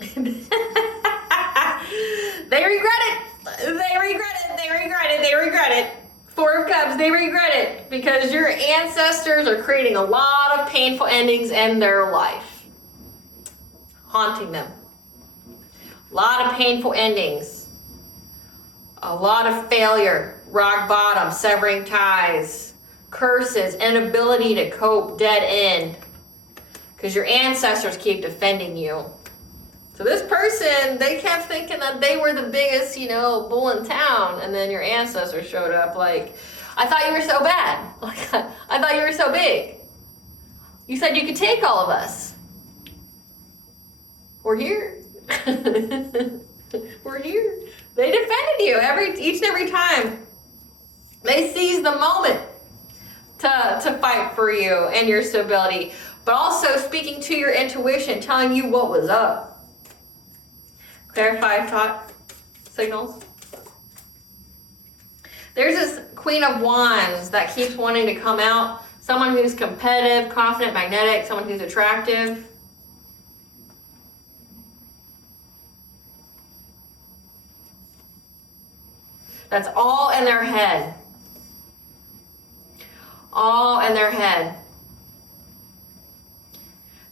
They regret it. They regret it. They regret it. They regret it. 4 of Cups, they regret it because your ancestors are creating a lot of painful endings in their life. Haunting them. A lot of painful endings. A lot of failure. Rock bottom, severing ties. Curses, inability to cope, dead end. Because your ancestors keep defending you. So this person, they kept thinking that they were the biggest, you know, bull in town. And then your ancestors showed up like, I thought you were so bad. Like, I thought you were so big. You said you could take all of us. We're here. We're here. They defended you each and every time. They seized the moment to fight for you and your stability. But also speaking to your intuition, telling you what was up. Clarify thought signals. There's this Queen of Wands that keeps wanting to come out. Someone who's competitive, confident, magnetic, someone who's attractive. That's all in their head. All in their head.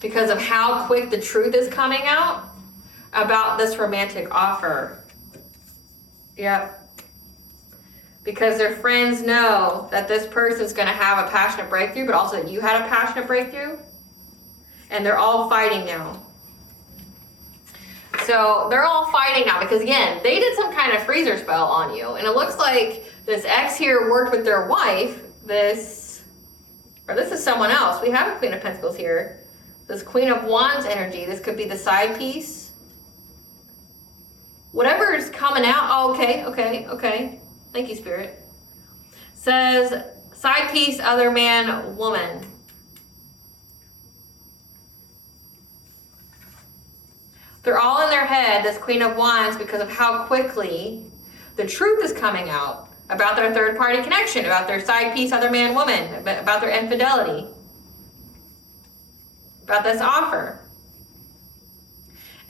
Because of how quick the truth is coming out about this romantic offer. Yep. Because their friends know that this person's going to have a passionate breakthrough, but also that you had a passionate breakthrough. And they're all fighting now. So they're all fighting now because, again, they did some kind of freezer spell on you. And it looks like this ex here worked with their wife. This is someone else. We have a Queen of Pentacles here. This Queen of Wands energy, this could be the side piece. Whatever is coming out, oh, okay. Thank you, Spirit. Says, side piece, other man, woman. They're all in their head, this Queen of Wands, because of how quickly the truth is coming out about their third party connection, about their side piece, other man, woman, about their infidelity, about this offer.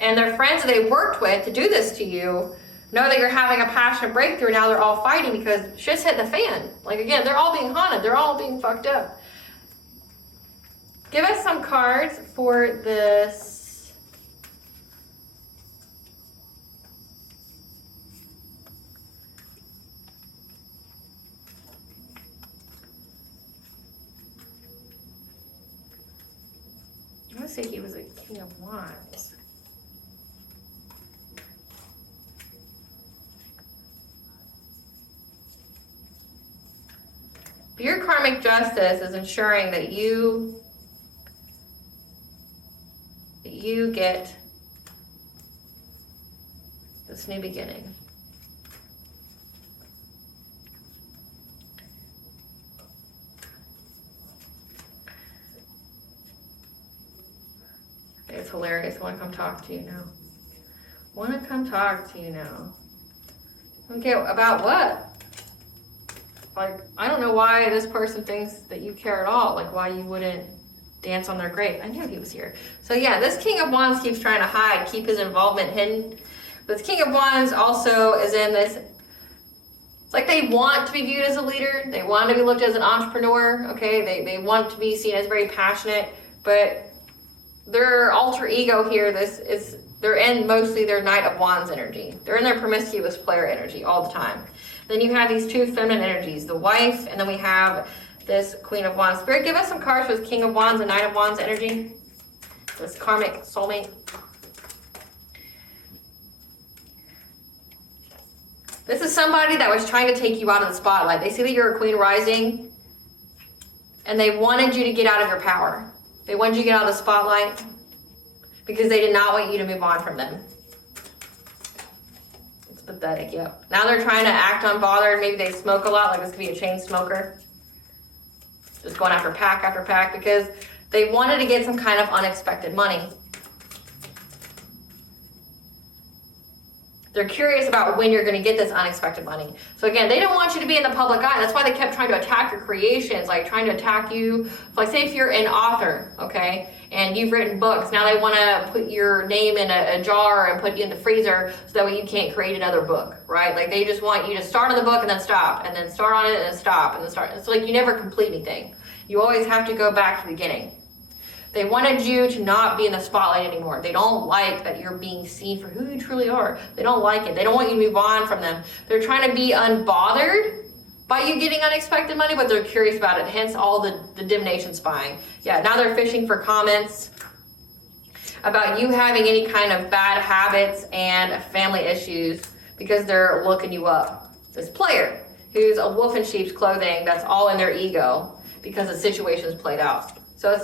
And their friends that they worked with to do this to you know that you're having a passionate breakthrough. Now they're all fighting because shit's hitting the fan. Like, again, they're all being haunted. They're all being fucked up. Give us some cards for this. I want to say he was a King of Wands. But your karmic justice is ensuring that you get this new beginning. It's hilarious. I want to come talk to you now. Okay, about what? Like, I don't know why this person thinks that you care at all. Like, why you wouldn't dance on their grave. I knew he was here. So yeah, this King of Wands keeps trying to hide, keep his involvement hidden. But this King of Wands also is in this, it's like they want to be viewed as a leader. They want to be looked as an entrepreneur, okay? They want to be seen as very passionate, but their alter ego here, they're in mostly their Knight of Wands energy. They're in their promiscuous player energy all the time. Then you have these two feminine energies, the wife, and then we have this Queen of Wands. Spirit, give us some cards for this King of Wands and Knight of Wands energy. This karmic soulmate. This is somebody that was trying to take you out of the spotlight. They see that you're a queen rising, and they wanted you to get out of your power. They wanted you to get out of the spotlight because they did not want you to move on from them. It's pathetic, yep. Now they're trying to act unbothered. Maybe they smoke a lot, like this could be a chain smoker. Just going after pack because they wanted to get some kind of unexpected money. They're curious about when you're going to get this unexpected money. So again, they don't want you to be in the public eye. That's why they kept trying to attack your creations, like trying to attack you. Like say if you're an author, okay, and you've written books, now they want to put your name in a jar and put you in the freezer so that way you can't create another book, right? Like they just want you to start on the book and then stop, and then start on it and then stop, and then start. It's like you never complete anything. You always have to go back to the beginning. They wanted you to not be in the spotlight anymore. They don't like that you're being seen for who you truly are. They don't like it. They don't want you to move on from them. They're trying to be unbothered by you getting unexpected money, but they're curious about it. Hence all the divination spying. Yeah, now they're fishing for comments about you having any kind of bad habits and family issues because they're looking you up. This player who's a wolf in sheep's clothing, that's all in their ego because the situation's played out. So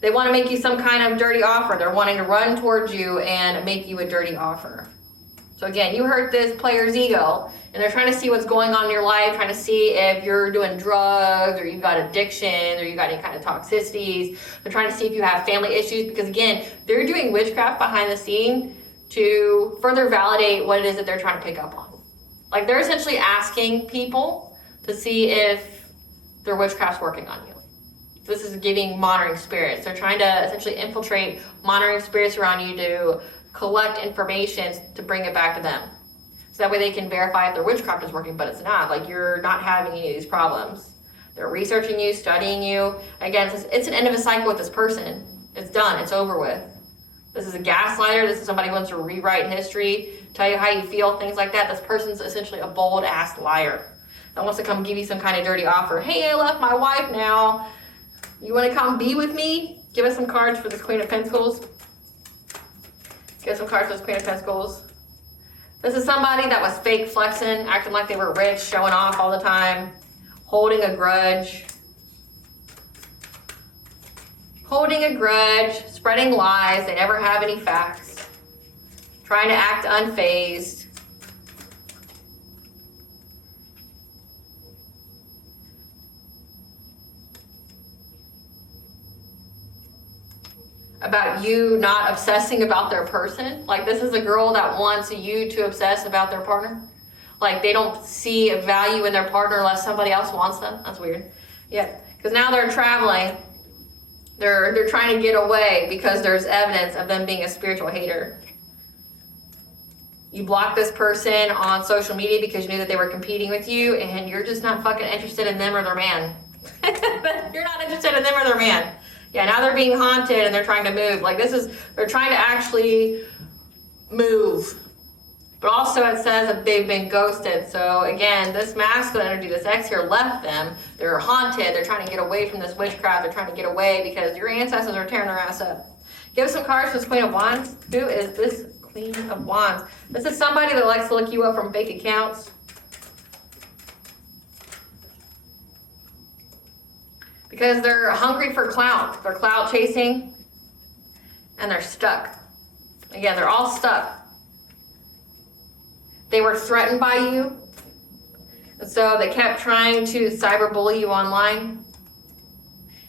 they want to make you some kind of dirty offer. They're wanting to run towards you and make you a dirty offer. So again, you hurt this player's ego, and they're trying to see what's going on in your life, trying to see if you're doing drugs, or you've got addiction, or you've got any kind of toxicities. They're trying to see if you have family issues, because again, they're doing witchcraft behind the scene to further validate what it is that they're trying to pick up on. Like they're essentially asking people to see if their witchcraft's working on you. This is giving monitoring spirits. They're trying to essentially infiltrate monitoring spirits around you to collect information to bring it back to them. So that way they can verify if their witchcraft is working, but it's not. Like you're not having any of these problems. They're researching you, studying you. Again, it's an end of a cycle with this person. It's done, it's over with. This is a gaslighter. This is somebody who wants to rewrite history, tell you how you feel, things like that. This person's essentially a bold ass liar that wants to come give you some kind of dirty offer. Hey, I left my wife now. You want to come be with me? Give us some cards for this Queen of Pentacles. Give us some cards for this Queen of Pentacles. This is somebody that was fake flexing, acting like they were rich, showing off all the time, holding a grudge. holding a grudge, spreading lies, they never have any facts, trying to act unfazed. About you not obsessing about their person. Like, this is a girl that wants you to obsess about their partner. Like, they don't see a value in their partner unless somebody else wants them. That's weird. Yeah, because now they're traveling. They're trying to get away because there's evidence of them being a spiritual hater. You blocked this person on social media because you knew that they were competing with you, and you're just not fucking interested in them or their man. You're not interested in them or their man. Yeah, now they're being haunted and they're trying to move. Like, they're trying to actually move. But also it says that they've been ghosted. So again, this masculine energy, this X here, left them. They're haunted. They're trying to get away from this witchcraft. They're trying to get away because your ancestors are tearing their ass up. Give us some cards for this Queen of Wands. Who is this Queen of Wands? This is somebody that likes to look you up from fake accounts. Because they're hungry for clout. They're clout chasing. And they're stuck. Again, they're all stuck. They were threatened by you. And so they kept trying to cyberbully you online.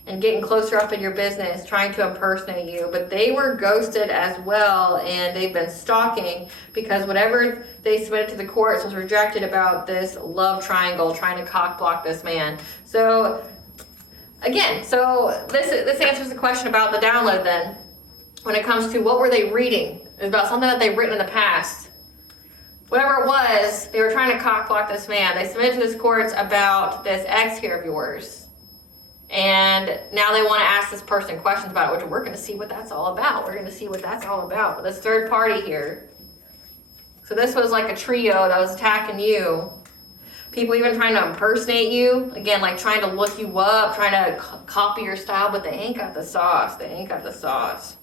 And getting closer up in your business, trying to impersonate you. But they were ghosted as well. And they've been stalking. Because whatever they submitted to the courts was rejected about this love triangle. Trying to cock block this man. So again, so this answers the question about the download then. When it comes to what were they reading? It was about something that they've written in the past. Whatever it was, they were trying to cock block this man. They submitted to this courts about this ex here of yours. And now they want to ask this person questions about it, which we're going to see what that's all about. We're going to see what that's all about. But this third party here. So this was like a trio that was attacking you. People even trying to impersonate you. Again, like trying to look you up, trying to copy your style, but they ain't got the sauce. They ain't got the sauce.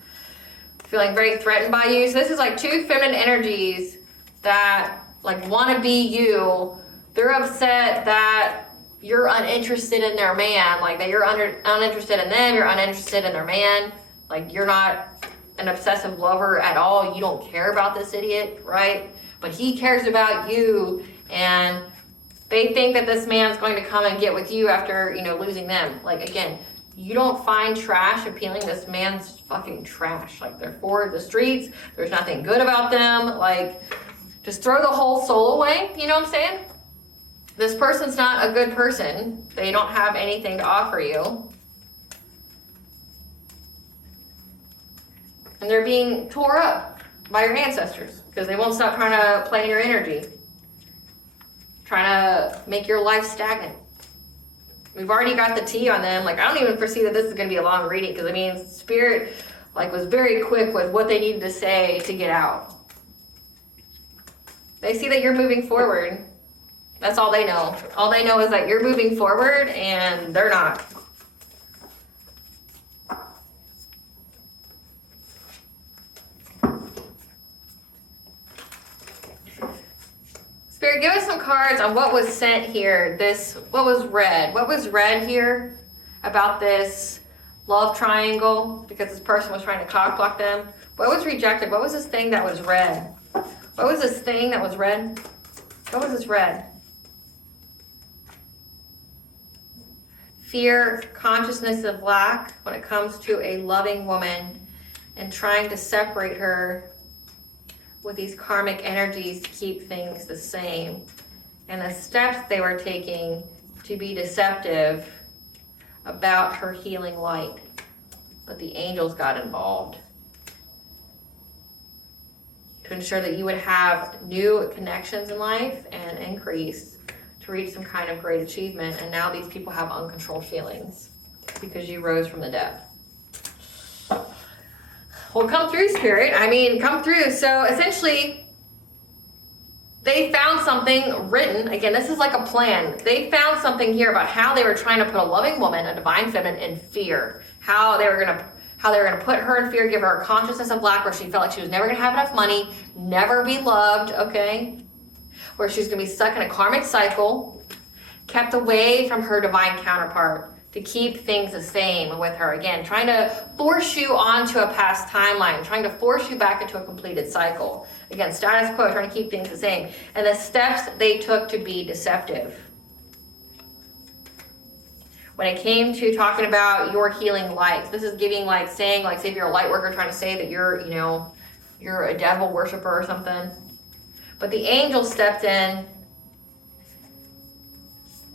Feeling very threatened by you. So this is like two feminine energies that like want to be you. They're upset that you're uninterested in their man. Like that you're uninterested in them. You're uninterested in their man. Like you're not an obsessive lover at all. You don't care about this idiot, right? But he cares about you, and they think that this man's going to come and get with you after, losing them. Like, again, you don't find trash appealing. This man's fucking trash. Like, they're for the streets. There's nothing good about them. Like, just throw the whole soul away. You know what I'm saying? This person's not a good person. They don't have anything to offer you. And they're being tore up by your ancestors because they won't stop trying to play in your energy. Trying to make your life stagnant. We've already got the tea on them. Like, I don't even foresee that this is going to be a long reading because, Spirit, was very quick with what they needed to say to get out. They see that you're moving forward. That's all they know. All they know is that you're moving forward and they're not. Spirit, give us some cards on what was sent here. What was read? What was read here about this love triangle? Because this person was trying to cock block them. What was rejected? What was this thing that was read? What was this thing that was read? What was this read? Fear, consciousness of lack when it comes to a loving woman and trying to separate her with these karmic energies to keep things the same, and the steps they were taking to be deceptive about her healing light. But the angels got involved to ensure that you would have new connections in life and increase to reach some kind of great achievement. And now these people have uncontrolled feelings because you rose from the dead. Well, come through, Spirit. Come through. So essentially, they found something written. Again, this is like a plan. They found something here about how they were trying to put a loving woman, a divine feminine, in fear. How they were gonna put her in fear, give her a consciousness of lack, where she felt like she was never gonna have enough money, never be loved, okay? Where she's gonna be stuck in a karmic cycle, kept away from her divine counterpart, to keep things the same with her. Again, trying to force you onto a past timeline, trying to force you back into a completed cycle. Again, status quo, trying to keep things the same. And the steps they took to be deceptive. When it came to talking about your healing light, this is giving like saying, like say if you're a light worker trying to say that you're, you know, you're a devil worshiper or something. But the angel stepped in.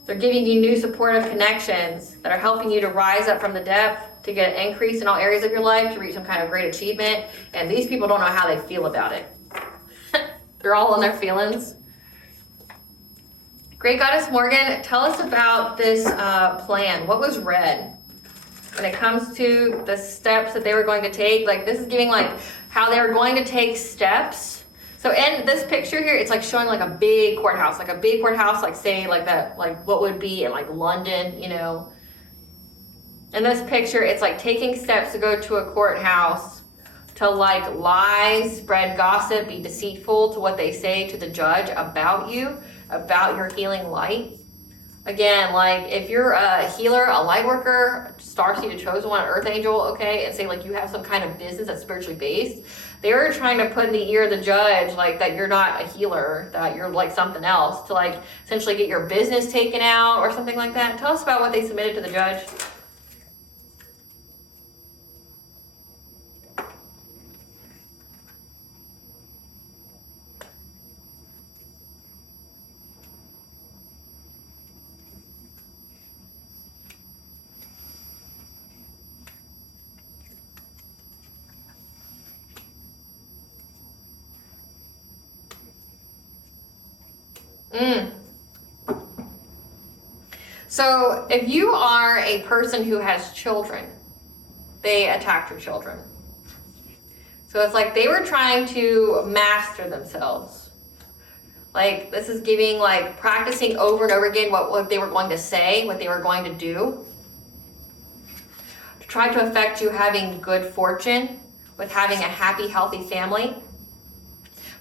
They're giving you new supportive connections that are helping you to rise up from the depth, to get an increase in all areas of your life, to reach some kind of great achievement. And these people don't know how they feel about it. They're all in their feelings. Great Goddess Morgan, tell us about this plan. What was read when it comes to the steps that they were going to take? Like this is giving like how they were going to take steps. So in this picture here, it's like showing like a big courthouse, like say like that, like what would be in like London, you know. In this picture, it's like taking steps to go to a courthouse to like lie, spread gossip, be deceitful to what they say to the judge about you, about your healing light. Again, like if you're a healer, a light worker, starseed, a chosen one, earth angel, okay, and say like you have some kind of business that's spiritually based, they're trying to put in the ear of the judge like that you're not a healer, that you're like something else, to like essentially get your business taken out or something like that. Tell us about what they submitted to the judge. So if you are a person who has children, they attacked your children. So it's like they were trying to master themselves. Like this is giving like practicing over and over again what they were going to say, what they were going to do. To try to affect you having good fortune, with having a happy, healthy family.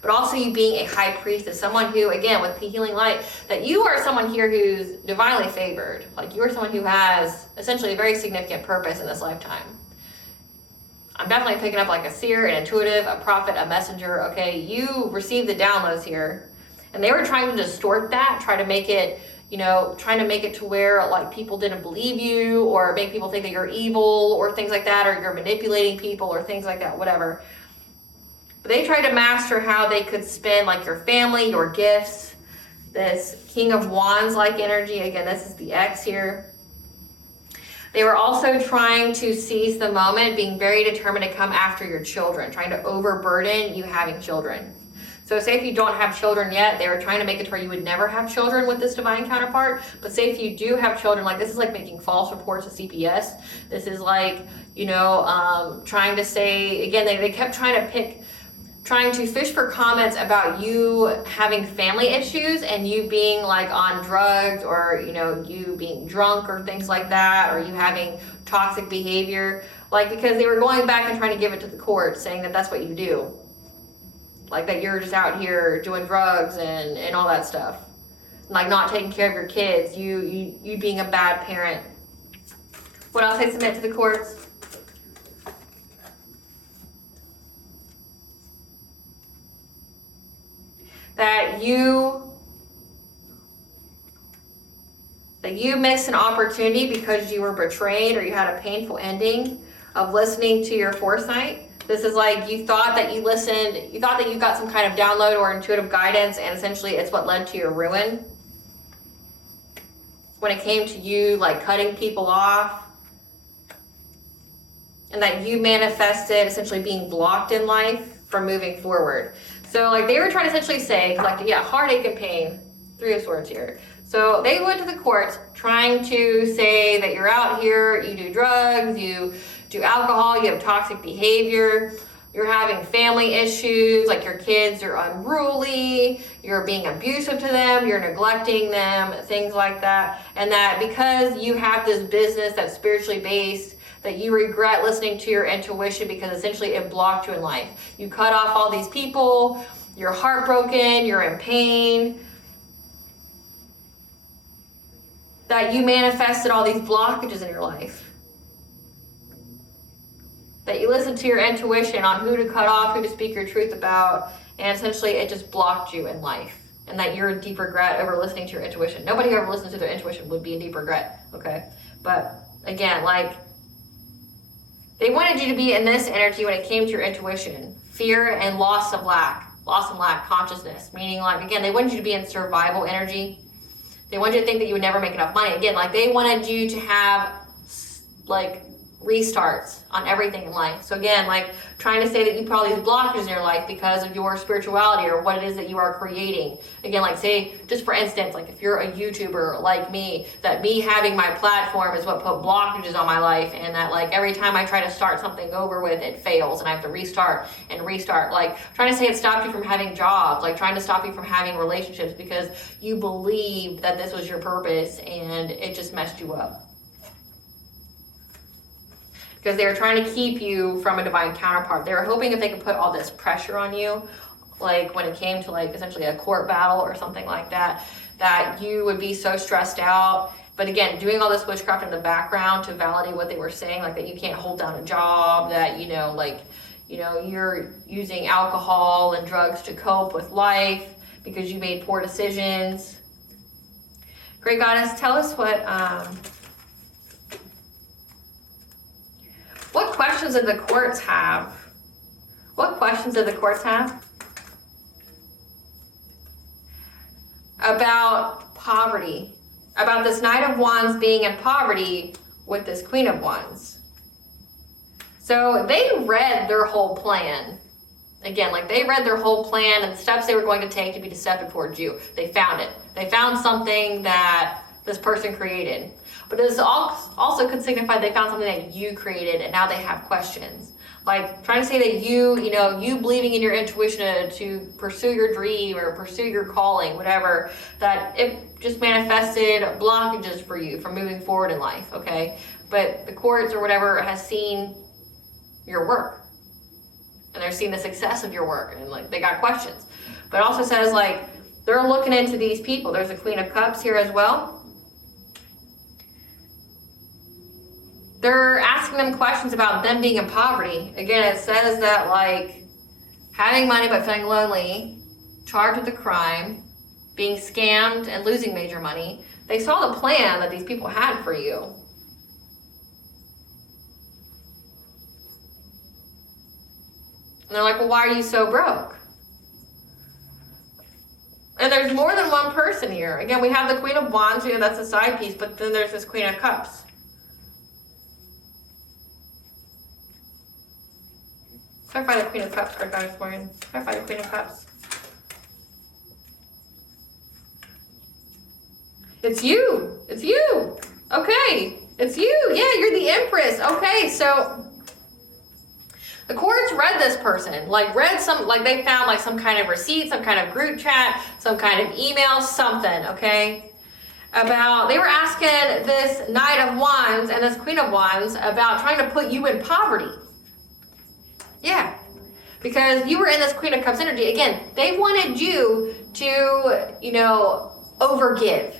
But also you being a high priestess, someone who, again, with the healing light, that you are someone here who's divinely favored. Like you are someone who has essentially a very significant purpose in this lifetime. I'm definitely picking up like a seer, an intuitive, a prophet, a messenger, okay? You received the downloads here. And they were trying to distort that, try to make it, you know, trying to make it to where like people didn't believe you or make people think that you're evil or things like that, or you're manipulating people or things like that, whatever. But they tried to master how they could spend like your family, your gifts, this King of Wands like energy. Again, this is the X here. They were also trying to seize the moment, being very determined to come after your children, trying to overburden you having children. So say if you don't have children yet, they were trying to make it to where you would never have children with this divine counterpart. But say if you do have children, like this is like making false reports to CPS. This is like, you know, trying to say, again, they kept trying to fish for comments about you having family issues and you being like on drugs, or, you know, you being drunk or things like that, or you having toxic behavior, like because they were going back and trying to give it to the court, saying that that's what you do. Like that you're just out here doing drugs and all that stuff. Like not taking care of your kids, you being a bad parent. What else they submit to the courts? That you missed an opportunity because you were betrayed, or you had a painful ending of listening to your foresight. This is like you thought that you listened, you thought that you got some kind of download or intuitive guidance, and essentially it's what led to your ruin. When it came to you like cutting people off, and that you manifested essentially being blocked in life from moving forward. So like they were trying to essentially say, collective, yeah, heartache and pain, 3 of Swords here. So they went to the courts trying to say that you're out here, you do drugs, you do alcohol, you have toxic behavior, you're having family issues, like your kids are unruly, you're being abusive to them, you're neglecting them, things like that. And that because you have this business that's spiritually based, that you regret listening to your intuition because essentially it blocked you in life. You cut off all these people, you're heartbroken, you're in pain. that you manifested all these blockages in your life. That you listened to your intuition on who to cut off, who to speak your truth about, and essentially it just blocked you in life. And that you're in deep regret over listening to your intuition. Nobody who ever listens to their intuition would be in deep regret, okay? But again, like, they wanted you to be in this energy when it came to your intuition. Fear and loss and lack consciousness. Meaning, like, again, they wanted you to be in survival energy. They wanted you to think that you would never make enough money. Again, like, they wanted you to have, like, restarts on everything in life. So again, like, trying to say that you put all these blockers in your life because of your spirituality or what it is that you are creating. Again, like, say, just for instance, like, if you're a YouTuber like me, that me having my platform is what put blockages on my life, and that, like, every time I try to start something over with, it fails and I have to restart and restart. Like, trying to say it stopped you from having jobs, like trying to stop you from having relationships because you believed that this was your purpose and it just messed you up. Because they were trying to keep you from a divine counterpart. They were hoping if they could put all this pressure on you, like when it came to, like, essentially a court battle or something like that, that you would be so stressed out. But again, doing all this witchcraft in the background to validate what they were saying, like that you can't hold down a job, that, you're using alcohol and drugs to cope with life because you made poor decisions. Great Goddess, tell us what questions did the courts have? What questions did the courts have? About poverty. About this Knight of Wands being in poverty with this Queen of Wands. So they read their whole plan. Again, like, they read their whole plan and the steps they were going to take to be deceptive towards you. They found it. They found something that this person created. But this also could signify they found something that you created and now they have questions. Like, trying to say that you believing in your intuition to pursue your dream or pursue your calling, whatever, that it just manifested blockages for you from moving forward in life, okay? But the courts or whatever has seen your work. And they're seeing the success of your work, and, like, they got questions. But it also says, like, they're looking into these people. There's a Queen of Cups here as well. They're asking them questions about them being in poverty. Again, it says that, like, having money but feeling lonely, charged with a crime, being scammed and losing major money. They saw the plan that these people had for you. And they're like, well, why are you so broke? And there's more than one person here. Again, we have the Queen of Wands here, that's a side piece, but then there's this Queen of Cups. Clarify the Queen of Cups, Great Goddess Morgan. Clarify the Queen of Cups. It's you. It's you. Okay. It's you. Yeah, you're the Empress. Okay, so the courts read this person, they found, like, some kind of receipt, some kind of group chat, some kind of email, something, okay? They were asking this Knight of Wands and this Queen of Wands about trying to put you in poverty. Yeah, because you were in this Queen of Cups energy. Again, they wanted you to, overgive,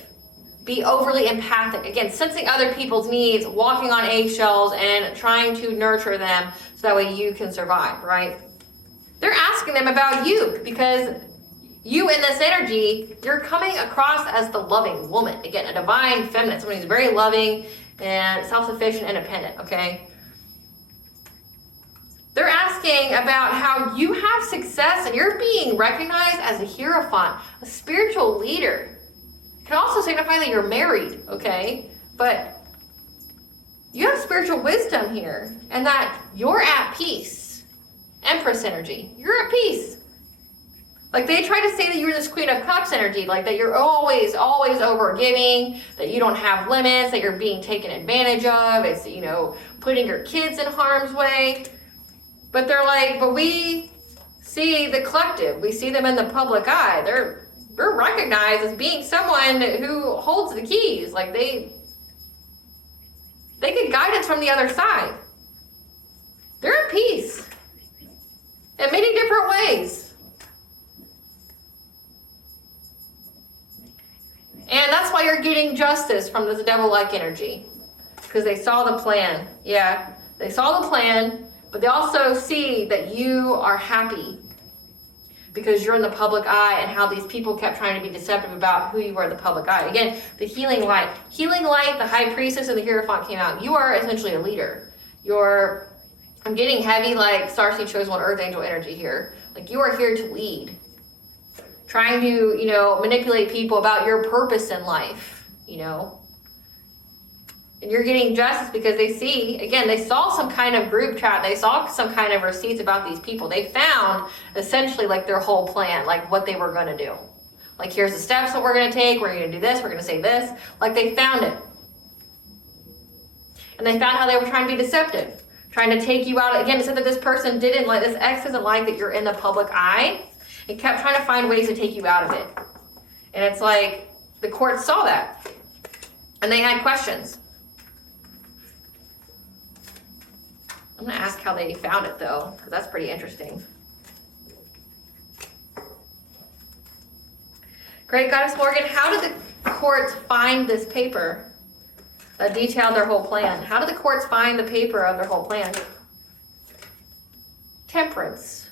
be overly empathic. Again, sensing other people's needs, walking on eggshells, and trying to nurture them so that way you can survive, right? They're asking them about you because you in this energy, you're coming across as the loving woman. Again, a divine feminine, someone who's very loving and self-sufficient, independent, okay? They're asking about how you have success and you're being recognized as a hierophant, a spiritual leader. It can also signify that you're married, okay? But you have spiritual wisdom here and that you're at peace. Empress energy, you're at peace. Like, they try to say that you're this Queen of Cups energy, like that you're always over giving, that you don't have limits, that you're being taken advantage of. It's, putting your kids in harm's way. But they're like, but we see the collective. We see them in the public eye. They're recognized as being someone who holds the keys. Like, they get guidance from the other side. They're at peace in many different ways. And that's why you're getting getting justice from this devil-like energy because they saw the plan. Yeah, they saw the plan, but they also see that you are happy because you're in the public eye, and how these people kept trying to be deceptive about who you were in the public eye. Again, the healing light. Healing light, the high priestess and the Hierophant came out. You are essentially a leader. I'm getting heavy like Starseed Chosen One Earth Angel energy here. Like you are here to lead. Trying to, manipulate people about your purpose in life, And you're getting justice because they see, again, they saw some kind of group chat. They saw some kind of receipts about these people. They found essentially like their whole plan, like what they were going to do. Like, here's the steps that we're going to take. We're going to do this. We're going to say this. Like, they found it. And they found how they were trying to be deceptive, trying to take you out. Again, it said that this person didn't like, this ex doesn't like that you're in the public eye. It kept trying to find ways to take you out of it. And it's like, the courts saw that. And they had questions. I'm going to ask how they found it, though, because that's pretty interesting. Great Goddess Morgan, how did the courts find this paper that detailed their whole plan? How did the courts find the paper of their whole plan? Temperance.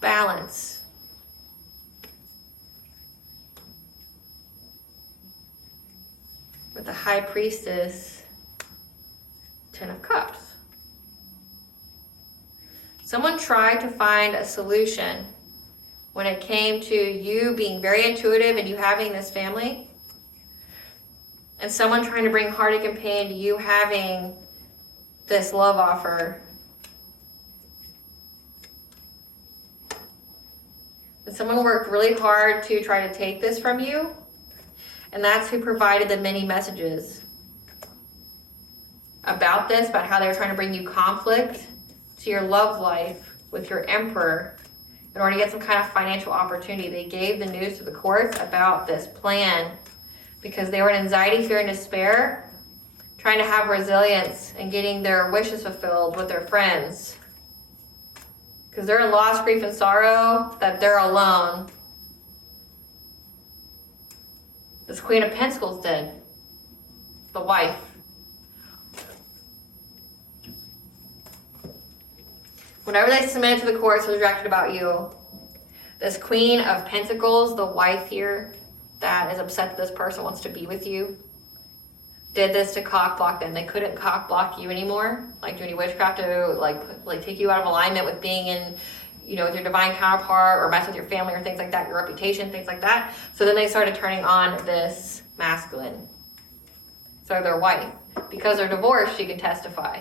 Balance. With the High Priestess, Ten of Cups. Someone tried to find a solution when it came to you being very intuitive and you having this family, and someone trying to bring heartache and pain to you having this love offer. And someone worked really hard to try to take this from you, and that's who provided the many messages about this, about how they were trying to bring you conflict to your love life with your emperor in order to get some kind of financial opportunity. They gave the news to the courts about this plan because they were in anxiety, fear, and despair, trying to have resilience and getting their wishes fulfilled with their friends. Because they're in loss, grief, and sorrow, that they're alone. This Queen of Pentacles did. The wife. Whenever they submitted to the courts, it was directed about you. This Queen of Pentacles, the wife here, that is upset that this person wants to be with you, did this to cock block them. They couldn't cock block you anymore, like do any witchcraft to like take you out of alignment with being in, with your divine counterpart, or mess with your family or things like that, your reputation, things like that. So then they started turning on this masculine. So their wife, because they're divorced, she can testify.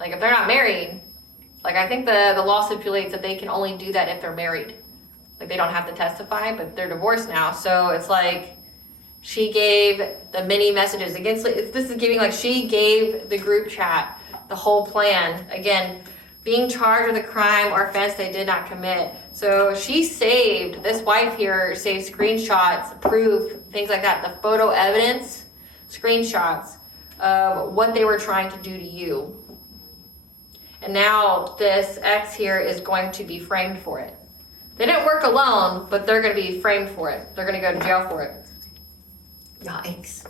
Like if they're not married, like I think the law stipulates that they can only do that if they're married. Like they don't have to testify, but they're divorced now. So it's like she gave the many messages against, this is giving like she gave the group chat the whole plan. Again, being charged with a crime or offense they did not commit. So she saved, this wife here saved screenshots, proof, things like that, the photo evidence, screenshots of what they were trying to do to you. And now this ex here is going to be framed for it. They didn't work alone, but they're going to be framed for it. They're going to go to jail for it. Yikes.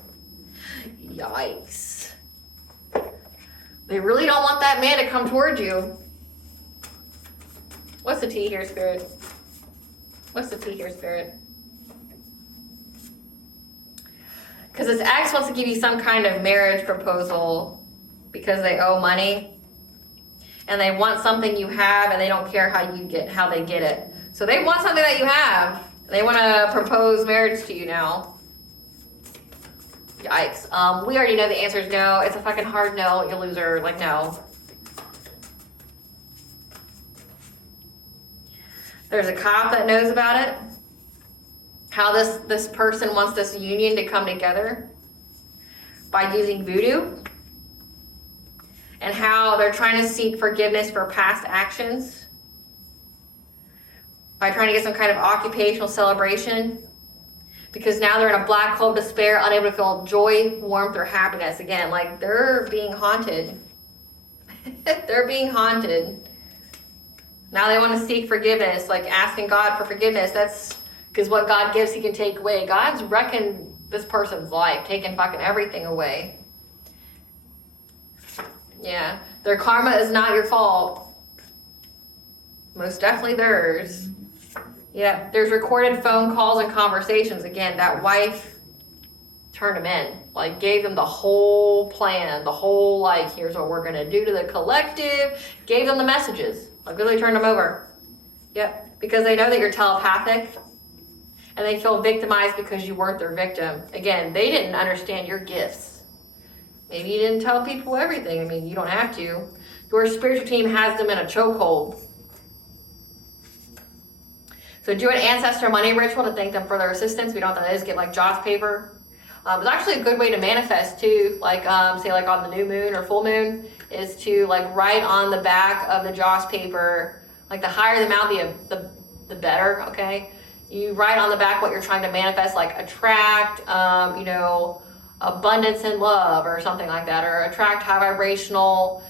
Yikes. They really don't want that man to come towards you. What's the tea here, Spirit? What's the tea here, Spirit? Because this ex wants to give you some kind of marriage proposal because they owe money. And they want something you have, and they don't care how they get it. So they want something that you have. They want to propose marriage to you now. Yikes. We already know the answer is no. It's a fucking hard no, you loser. Like, no. There's a cop that knows about it. How this person wants this union to come together by using voodoo. And how they're trying to seek forgiveness for past actions by trying to get some kind of occupational celebration, because now they're in a black hole of despair, unable to feel joy, warmth, or happiness again. Like they're being haunted. They're being haunted. Now they want to seek forgiveness, like asking God for forgiveness. That's Because what God gives, he can take away. God's wrecking this person's life, taking fucking everything away. Yeah, their karma is not your fault. Most definitely theirs. Yeah, there's recorded phone calls and conversations. Again, that wife turned them in. Like, gave them the whole plan, the whole, like, here's what we're gonna do to the collective. Gave them the messages. Like, really turned them over. Yep, because they know that you're telepathic. And they feel victimized because you weren't their victim. Again, they didn't understand your gifts. Maybe you didn't tell people everything. I mean, you don't have to. Your spiritual team has them in a chokehold. So do an ancestor money ritual to thank them for their assistance. We don't know what that is. Get like joss paper. It's actually a good way to manifest too. Like say like on the new moon or full moon, is to like write on the back of the joss paper. Like the higher the amount, the better. Okay. You write on the back what you're trying to manifest, like attract, you know, abundance and love or something like that, or attract high vibrational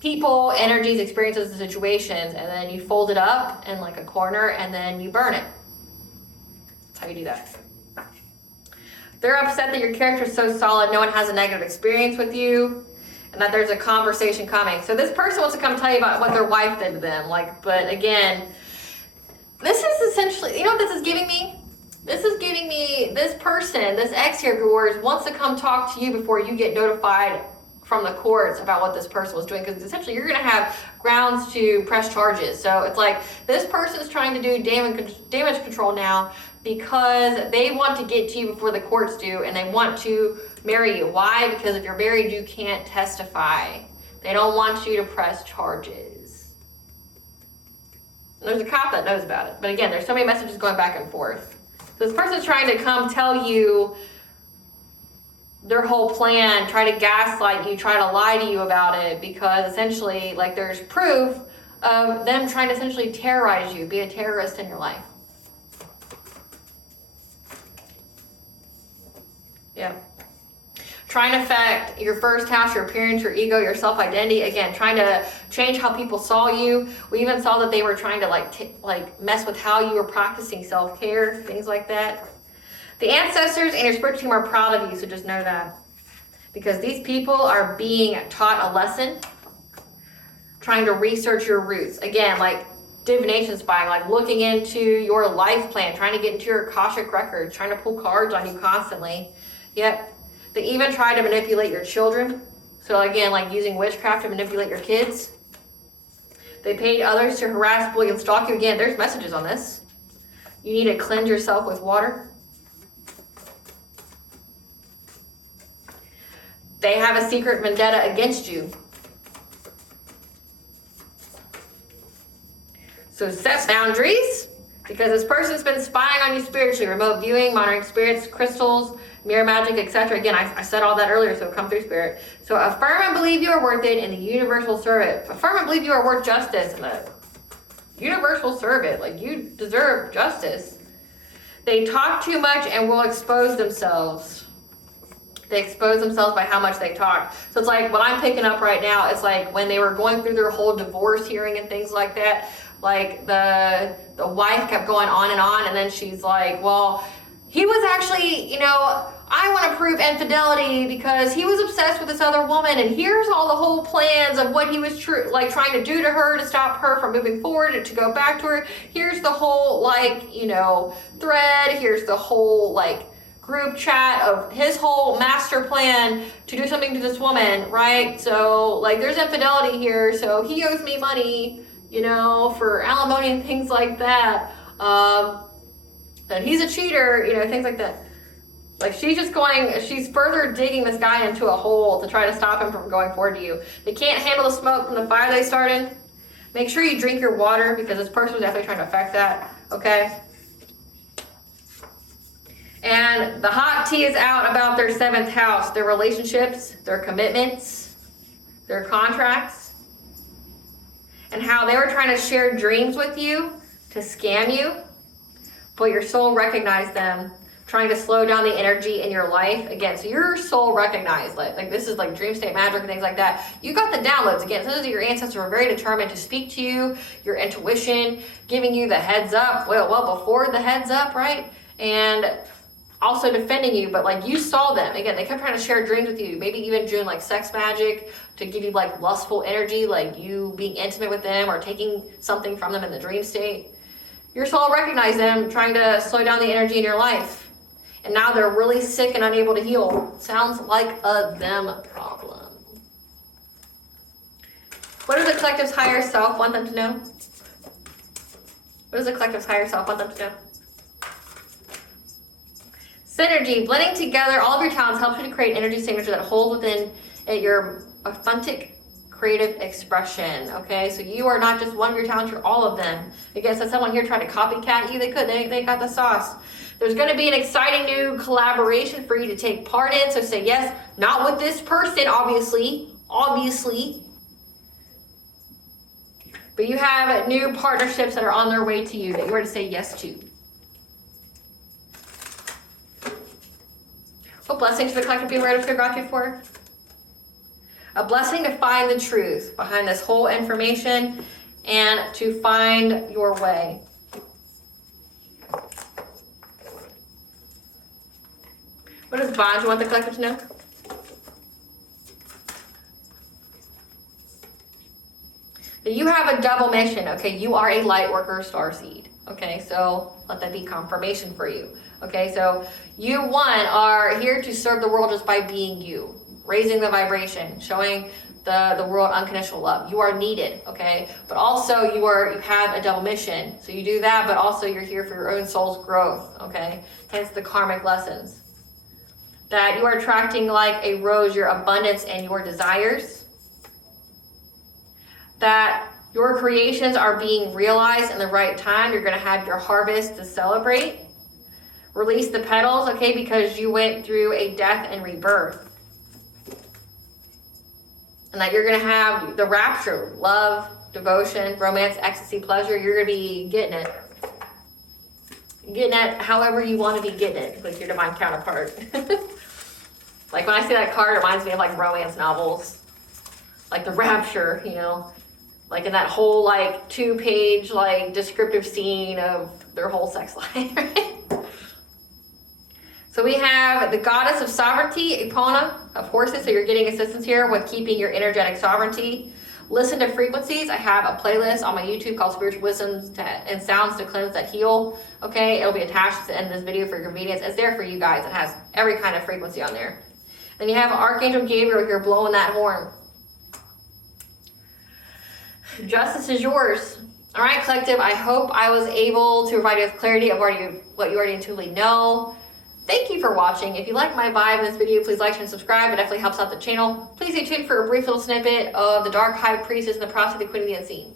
people, energies, experiences, and situations, and then you fold it up in like a corner and then you burn it. That's how you do that. They're upset that your character is so solid, no one has a negative experience with you, and that there's a conversation coming. So this person wants to come tell you about what their wife did to them. Like, but again, this is essentially, you know what this is giving me? This is giving me this person, this ex here of yours, wants to come talk to you before you get notified from the courts about what this person was doing, because essentially you're going to have grounds to press charges. So it's like this person is trying to do damage control now because they want to get to you before the courts do, and they want to marry you. Why? Because if you're married, you can't testify. They don't want you to press charges. And there's a cop that knows about it. But again, there's so many messages going back and forth. So this person's trying to come tell you their whole plan, try to gaslight you, try to lie to you about it, because essentially, like, there's proof of them trying to essentially terrorize you, be a terrorist in your life. Yeah. Trying to affect your first house, your appearance, your ego, your self-identity. Again, trying to change how people saw you. We even saw that they were trying to like mess with how you were practicing self-care, things like that. The ancestors and your spiritual team are proud of you, so just know that. Because these people are being taught a lesson, trying to research your roots. Again, like divination spying, like looking into your life plan, trying to get into your Akashic records, trying to pull cards on you constantly. Yep. They even try to manipulate your children. So again, like using witchcraft to manipulate your kids. They paid others to harass, bully, and stalk you. Again, there's messages on this. You need to cleanse yourself with water. They have a secret vendetta against you. So set boundaries, because this person's been spying on you spiritually, remote viewing, monitoring spirits, crystals, mirror magic, etc. Again, I said all that earlier, so come through spirit. So affirm and believe you are worth it, and the universe will serve it. Affirm and believe you are worth justice, and the universe will serve it. Like, you deserve justice. They talk too much and will expose themselves. They expose themselves by how much they talk. So it's like what I'm picking up right now, it's like when they were going through their whole divorce hearing and things like that, like the wife kept going on, and then she's like, well, he was actually, you know, I want to prove infidelity because he was obsessed with this other woman, and here's all the whole plans of what he was trying to do to her to stop her from moving forward and to go back to her. Here's the whole, like, you know, thread. Here's the whole, like, group chat of his whole master plan to do something to this woman, right? So, like, there's infidelity here, so he owes me money, you know, for alimony and things like that. And he's a cheater, you know, things like that. Like, she's further digging this guy into a hole to try to stop him from going forward to you. They can't handle the smoke from the fire they started. Make sure you drink your water, because this person was definitely trying to affect that, okay? And the hot tea is out about their 7th house, their relationships, their commitments, their contracts, and how they were trying to share dreams with you to scam you, but your soul recognized them. trying to slow down the energy in your life. Again, so your soul recognized, like this is like dream state magic and things like that. You got the downloads. Again, so your ancestors were very determined to speak to you, your intuition, giving you the heads up, well before the heads up, right? And also defending you, but like you saw them. Again, they kept trying to share dreams with you, maybe even doing like sex magic to give you like lustful energy, like you being intimate with them or taking something from them in the dream state. Your soul recognized them trying to slow down the energy in your life. And now they're really sick and unable to heal. Sounds like a them problem. What does the collective's higher self want them to know? What does the collective's higher self want them to know? Synergy. Blending together all of your talents helps you to create energy signature that holds within it your authentic creative expression. Okay, so you are not just one of your talents, you're all of them. Again, so someone here tried to copycat you, they got the sauce. There's going to be an exciting new collaboration for you to take part in, so say yes, not with this person, obviously, but you have new partnerships that are on their way to you that you are to say yes to. What blessings for the collective being ready to gratitude for? A blessing to find the truth behind this whole information and to find your way. What does Bond you want the collective to know? That you have a double mission, okay? You are a light worker starseed, okay? So let that be confirmation for you, okay? So you, one, are here to serve the world just by being you, raising the vibration, showing the world unconditional love. You are needed, okay? But also you have a double mission. So you do that, but also you're here for your own soul's growth, okay? Hence the karmic lessons. That you are attracting like a rose, your abundance and your desires. That your creations are being realized in the right time. You're going to have your harvest to celebrate. Release the petals, okay, because you went through a death and rebirth. And that you're going to have the rapture, love, devotion, romance, ecstasy, pleasure. You're going to be getting it. Getting it however you want to be getting it with your divine counterpart. Like when I see that card, it reminds me of like romance novels. Like the rapture, you know. Like in that whole like 2-page like descriptive scene of their whole sex life, right? So we have the goddess of sovereignty, Epona, of horses. So you're getting assistance here with keeping your energetic sovereignty. Listen to frequencies. I have a playlist on my YouTube called Spiritual Wisdoms and Sounds to Cleanse That Heal. Okay, it'll be attached to the end of this video for your convenience. It's there for you guys. It has every kind of frequency on there. Then you have Archangel Gabriel here blowing that horn. Justice is yours. All right, collective, I hope I was able to provide you with clarity of what you already intuitively know. Thank you for watching. If you like my vibe in this video, please like and subscribe. It definitely helps out the channel. Please stay tuned for a brief little snippet of the Dark High Priestess and the Prophecy of the Queen of the Unseen.